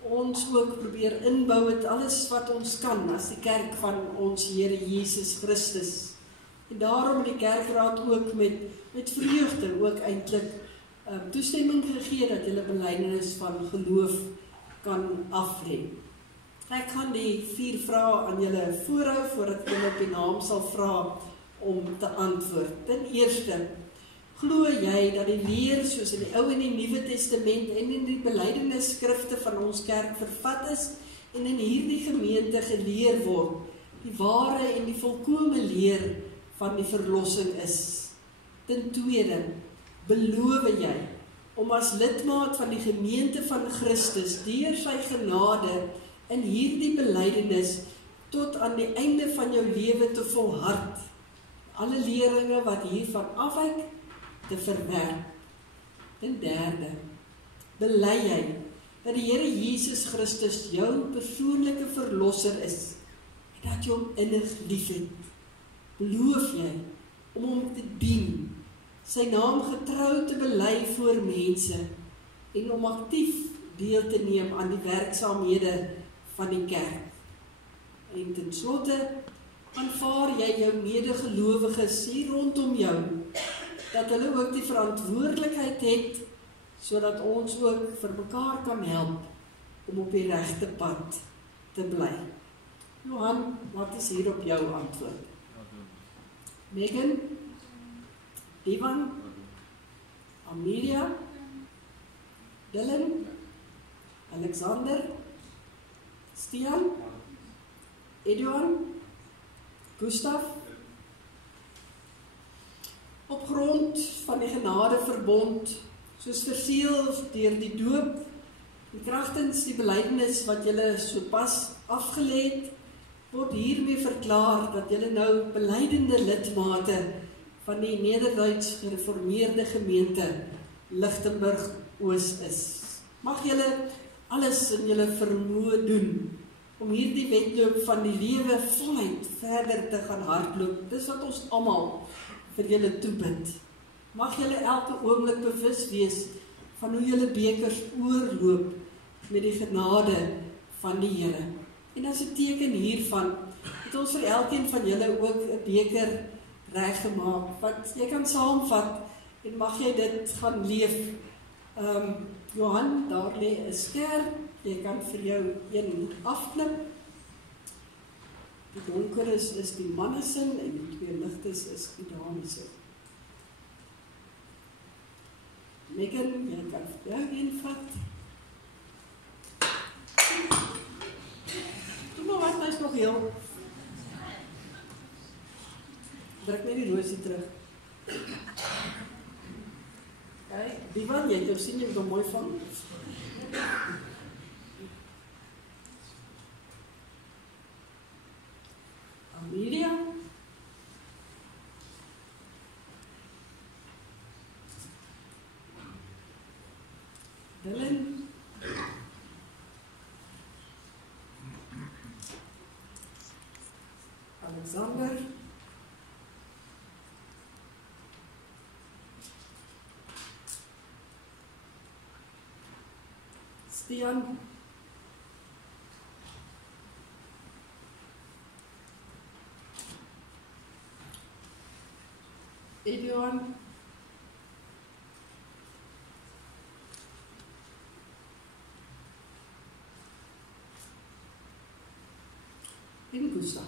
ons ook probeer inbou het alles wat ons kan as die kerk van ons Here Jesus Christus. En daarom die kerkraad ook met vreugde ook eintlik toestemming gegee dat julle belydenis van geloof kan aflê. Ek gaan die 4 vrae aan julle voorhou voordat ek julle op die naam sal vra om te antwoord. Ten eerste, glo jy dat die leer soos in die Ou en die Nuwe Testament en in die belydenisskrifte van ons kerk vervat is en in hierdie gemeente geleer word, die ware en die volkome leer van die verlossing is? Ten tweede, beloof jy om as lidmaat van die gemeente van Christus deur sy genade in hierdie belydenis tot aan die einde van jou lewe te volhard, alle leringe wat hiervan afwyk te verwerp? Ten derde, bely jy dat die Here Jesus Christus jou persoonlike verlosser is en dat jy hom innig liefhet? Beloof jy om hom te dien, sy naam getrou te bely voor mense en om aktief deel te neem aan die werksaamhede van die kerk? En ten slotte, aanvaar jy jou medegelowiges hier rondom jou, dat hulle ook die verantwoordelikheid het, sodat ons ook vir mekaar kan help om op die regte pad te bly? Johan, wat is hier op jou antwoord? Megan? Ivan? Amelia? Dylan? Alexander? Stian? Eduard? Gustav? Op grond van die genadeverbond, soos verseël deur die doop, en kragtens die belydenis wat julle sopas afgelê het, word hiermee verklaar dat julle nou belydende lidmate van die Nederduits Gereformeerde Gemeente Lichtenburg Oos is. Mag julle alles in julle vermoë doen om hierdie wedloop van die lewe voluit verder te gaan hardloop. Dis wat ons almal vir julle toebid. Mag julle elke oomblik bewus wees van hoe julle bekers oorloop met die genade van die Here. En as 'n teken hiervan het ons vir elkeen van julle ook 'n beker reggemaak wat jy kan saamvat en mag jy dit gaan leef. Johan, daar lê 'n ster, jy kan vir jou een afknip. Die donker is die manne se en die twee ligtes is die dames se. Megan, jy kan vir jou een vat. Doe maar wat, nou is nog heel. Druk net die roosie terug. Kijk, Divan, jy het jou sien, jy het hom mooi vang. Amelia. Dylan. Alexander. Stian. Edouard. En Gustav.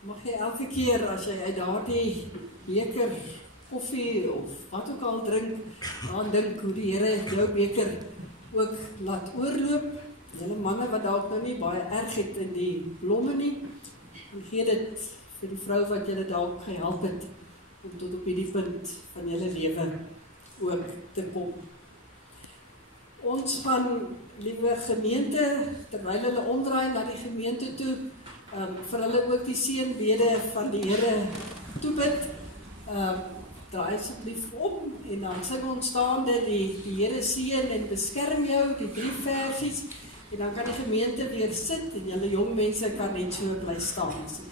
Mag jy elke keer as jy uit daardie beker koffie of wat ook al drink, aan dink hoe die Here jou beker ook laat oorloop. Julle manne wat dalk nou nie baie erg het in die blomme nie, en gee dit vir die vrou wat julle dalk gehelp het om tot op hierdie punt van julle lewe ook te kom. Ons gaan, liewe gemeente, terwyl hulle omdraai na die gemeente toe, vir hulle ook die seënbede van die Here toebid. Draai asseblief om en dan sing ons staande die Here seën en beskerm jou, die 3 versies, en dan kan die gemeente weer sit en julle jong mense kan net so bly staan asseblief.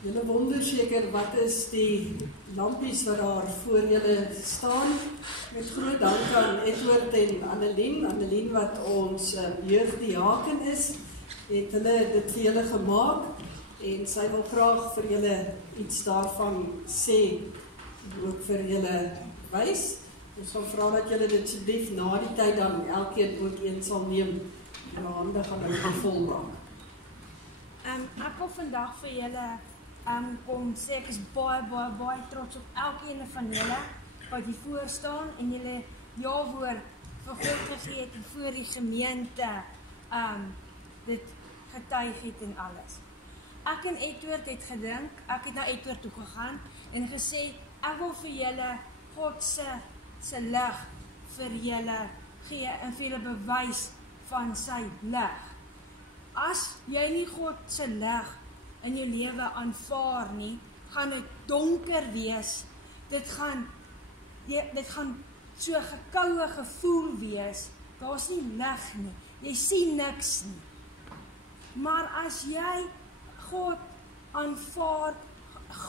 Julle wonder seker wat is die lampies wat daar voor julle staan. Met groot dank aan Edward en Annelien. Annelien wat ons jeugdiaken is, het hulle dit vir julle gemaak en sy wil graag vir julle iets daarvan sê, ook vir julle wys. Ons gaan vra dat julle dit asseblief na die tyd dan elkeen ook een sal neem en my hande gaan nou vol maak. Ek wil vandag vir julle kom sê ek is baie trots op elkeen van julle wat hier voor staan en julle ja-woord vir God gegee het en voor die gemeente dit getuig het en alles. Ek en Edward het gedink, ek het na Edward toe gegaan en gesê, ek wil vir julle God se lig vir julle gee en vir julle bewys van sy lig. As jy nie God se lig in jou lewe aanvaar nie, gaan dit donker wees. Dit gaan so gekoue gevoel wees. Daar's nie lig nie. Jy sien niks nie. Maar as jy God aanvaar,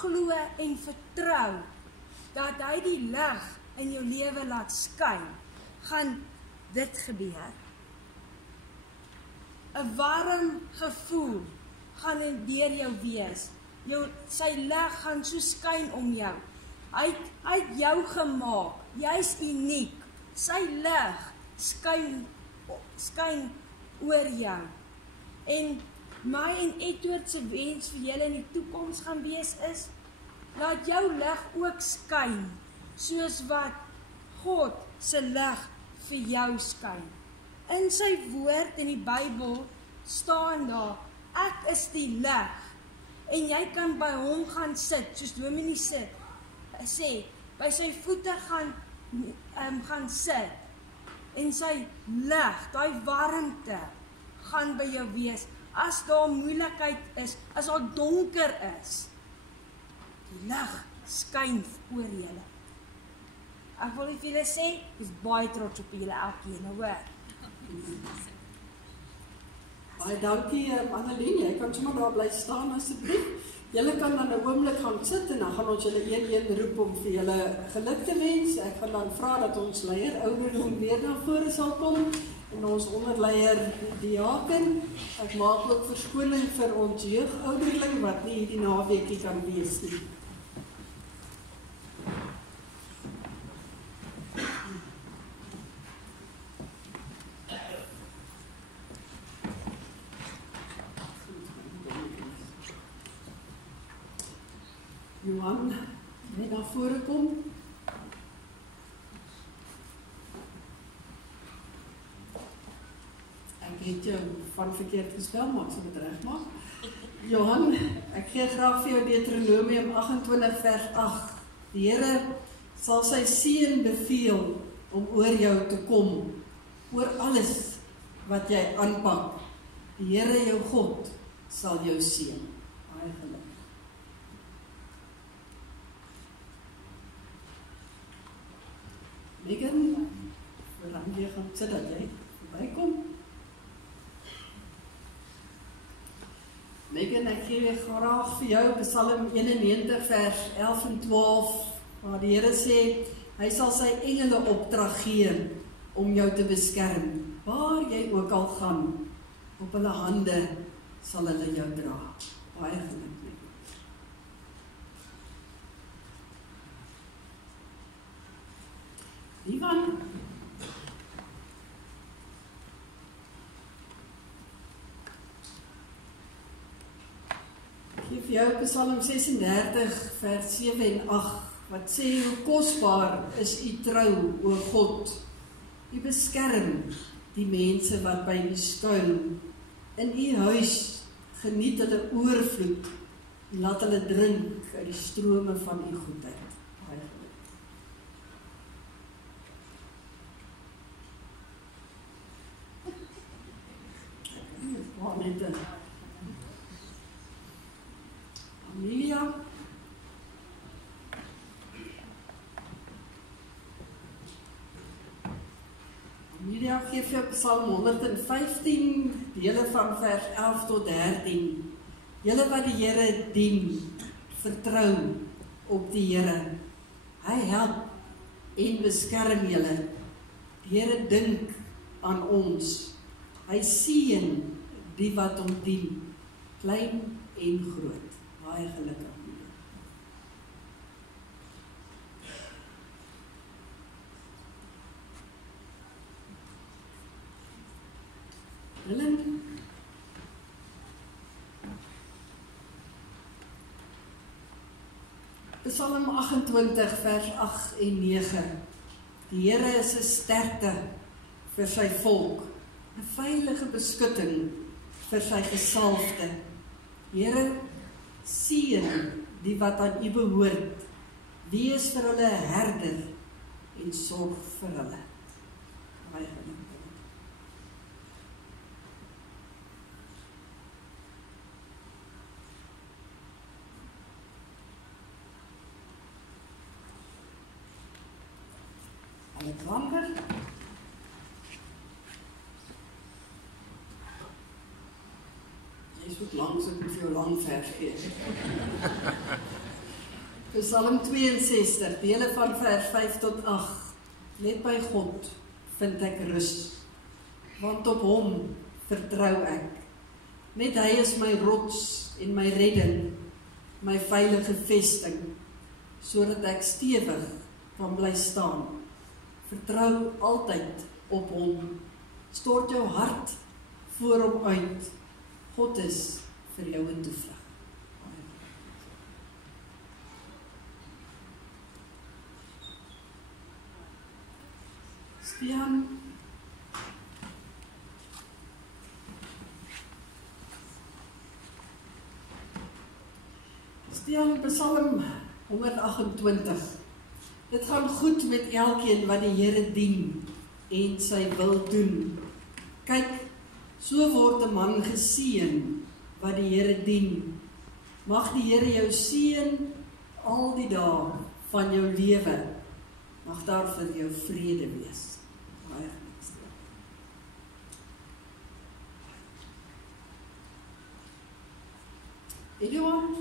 glo en vertrou dat hy die lig in jou lewe laat skyn, gaan dit gebeur. 'n Warm gevoel gaan deur jou wees. Sy lig gaan so skyn om jou. Hy het jou gemaak. Jy's uniek. Sy lig skyn oor jou. En my en Edward se wens vir julle in die toekoms gaan wees is, laat jou lig ook skyn, soos wat God se lig vir jou skyn. In sy woord in die Bybel staan daar, ek is die lig, en jy kan by hom gaan sit, soos Dominee sê, by sy voete gaan sit, en sy lig, daai warmte, gaan by jou wees, as daar moeilikheid is, as daar donker is, die lig skyn oor julle. Ek wil vir julle sê, ek is baie trots op julle elkeen, hoor. Baie dankie, Annelien, jy kan sommer daar bly staan asseblief. Julle kan dan 'n oomblik gaan sit en dan gaan ons julle een roep om vir julle geluk te wens. Ek gaan dan vra dat ons leier ouderdom weer na vore sal kom en ons onderleier die diaken. Ek maak ook verskoning vir ons jeugouderling wat nie hierdie naweekie kan wees nie. Johan, jy na vore kom. Ek het jou van verkeerd gespel, maar ek sal dit regmaak. Johan, ek gee graag vir jou Deuteronomium 28 vers 8. Die Here sal sy seën beveel om oor jou te kom, oor alles wat jy aanpak. Die Here jou God sal jou seën. Baie geluk. Megan, vooraan jy gaan sit dat jy voorbykom. Megan, ek gee graag vir jou Psalm 91 vers 11 en 12, waar die Here sê, hy sal sy engele opdrag gee om jou te beskerm, waar jy ook al gaan, op hulle hande sal hulle jou dra. Baie geluk. Ivan. Geef jou Psalm 36 vers 7 en 8 wat sê hoe kosbaar is u trou, o God. U beskerm die mense wat by u skuil. In u huis geniet hulle oorvloed. Laat hulle drink uit die strome van u goedheid. Amelia. Amelia gee vir Psalm 115, dele van vers 11 tot 13. Julle wat die Here dien, vertrou op die Here. Hy help en beskerm julle. Die Here dink aan ons. Hy seën die wat hom dien, klein en groot. Baie gelukkig. Helen. Psalm 28 vers 8 en 9. Die Here is 'n sterkte vir sy volk, 'n veilige beskutting vir sy gesalfde. Here, seën die wat aan u behoort, wees vir hulle 'n herder en sorg vir hulle. Baie geluk. Alexander. Jy is ook langs, ek moet vir jou lang vers gee. Psalm 62, dele van vers 5 tot 8. Net by God vind ek rus, want op hom vertrou ek. Net hy is my rots en my redding, my veilige vesting, sodat ek stewig kan bly staan. Vertrou altyd op hom. Stort jou hart voor hom uit. God is vir jou 'n toevlug. Stian, Psalm 128. Dit gaan goed met elkeen wat die Here dien en sy wil doen. Kyk, so word 'n man geseën wat die Here dien. Mag die Here jou seën al die dae van jou lewe. Mag daar vir jou vrede wees. Baie geluk. Eduard?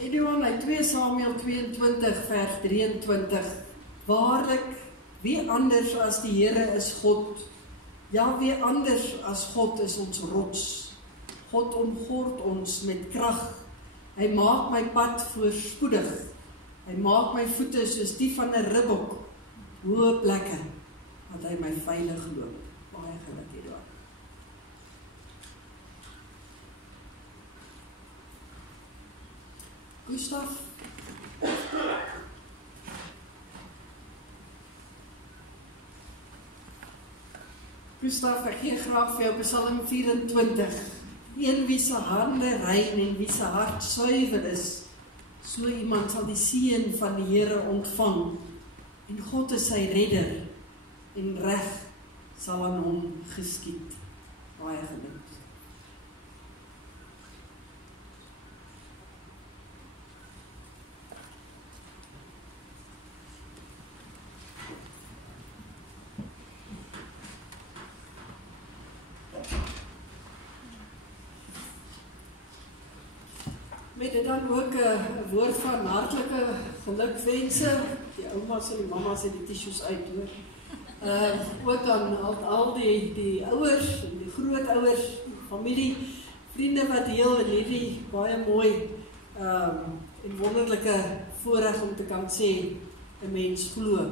Eduard, uit 2 Samuel 22 vers 23. Waarlik, wie anders as die Here is God? Ja, wie anders as God is ons rots. God omgord ons met krag. Hy maak my pad voorspoedig. Hy maak my voete soos die van 'n ribbok. Hoë plekke, dat hy my veilig loop. Baie geluk hierdoor. Gustav. Gustav, ek gee graag vir jou Psalm 24. Een wie se hande rein en wie se hart suiwer is, so iemand sal die seën van die Here ontvang. En God is sy redder, en reg sal aan hom geskied. Baie geluk. Met dit dan ook 'n woord van hartlike gelukwense. Die oumas en die mamas en die tissues uit hoor. Ook aan al die ouers en die grootouers, familie, vriende wat deel in hierdie baie mooi en wonderlike voorreg om te kan sê 'n mens glo.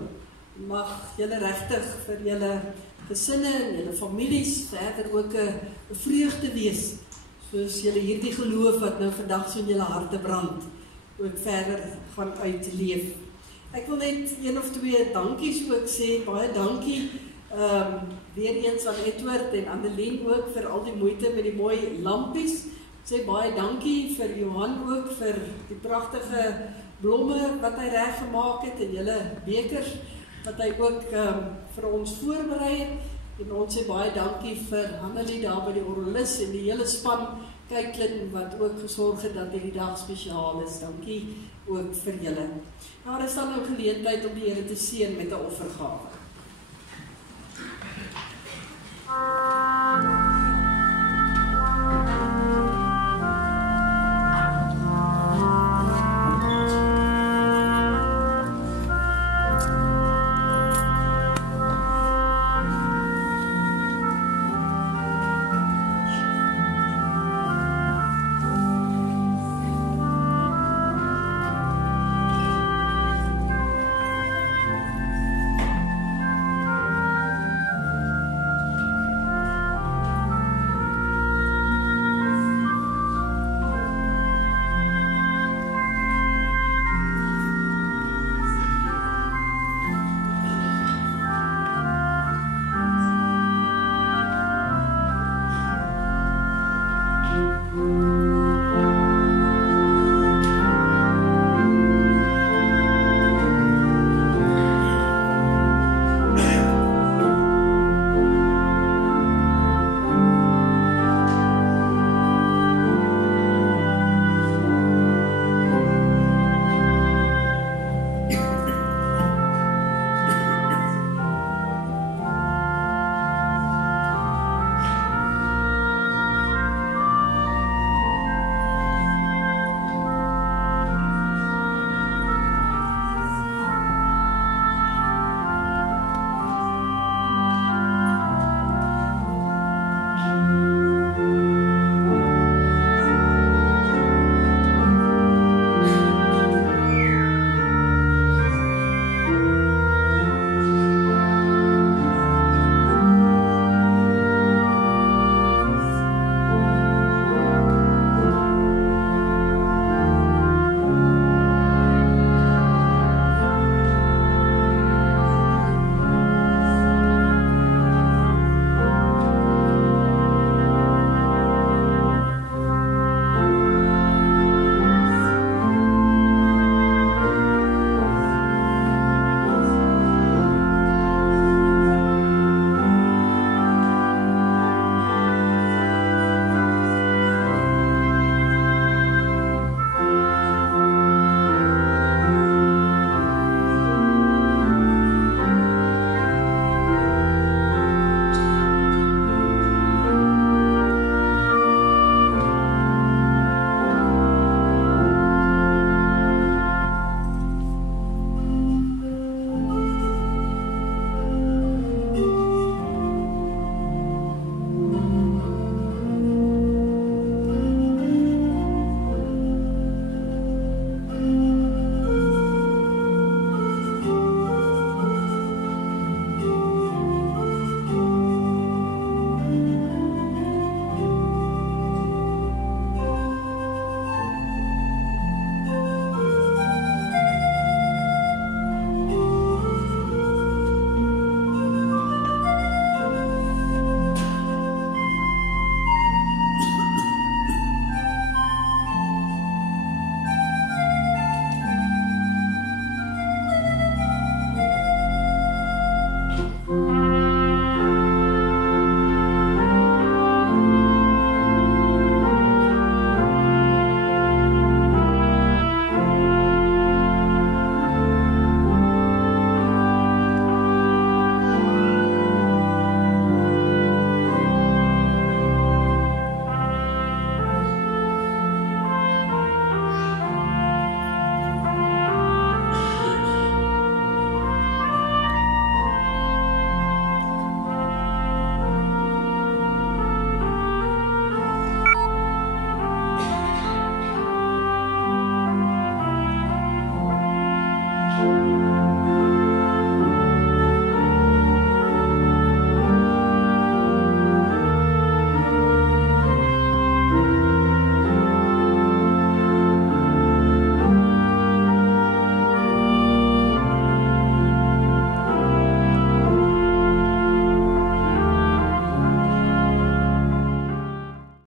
Mag julle regtig vir julle gesinne en julle families verder ook 'n vreugde wees. Soos julle hierdie geloof wat nou vandag so in julle harte brand, ook verder gaan uitleef. Ek wil net 1 of 2 dankies ook sê, baie dankie weer eens aan Edward en Annelien ook vir al die moeite met die mooi lampies. Sê baie dankie vir Johan ook vir die pragtige blomme wat hy reg gemaak het en julle bekers wat hy ook vir ons voorberei het. En ons sê baie dankie vir Hannelie daar by die orgelis en die hele span Kyklin wat ook gesorg het dat hierdie dag spesiaal is. Dankie ook vir julle. Daar is dan nou geleentheid om die Here te seën met 'n offergawe.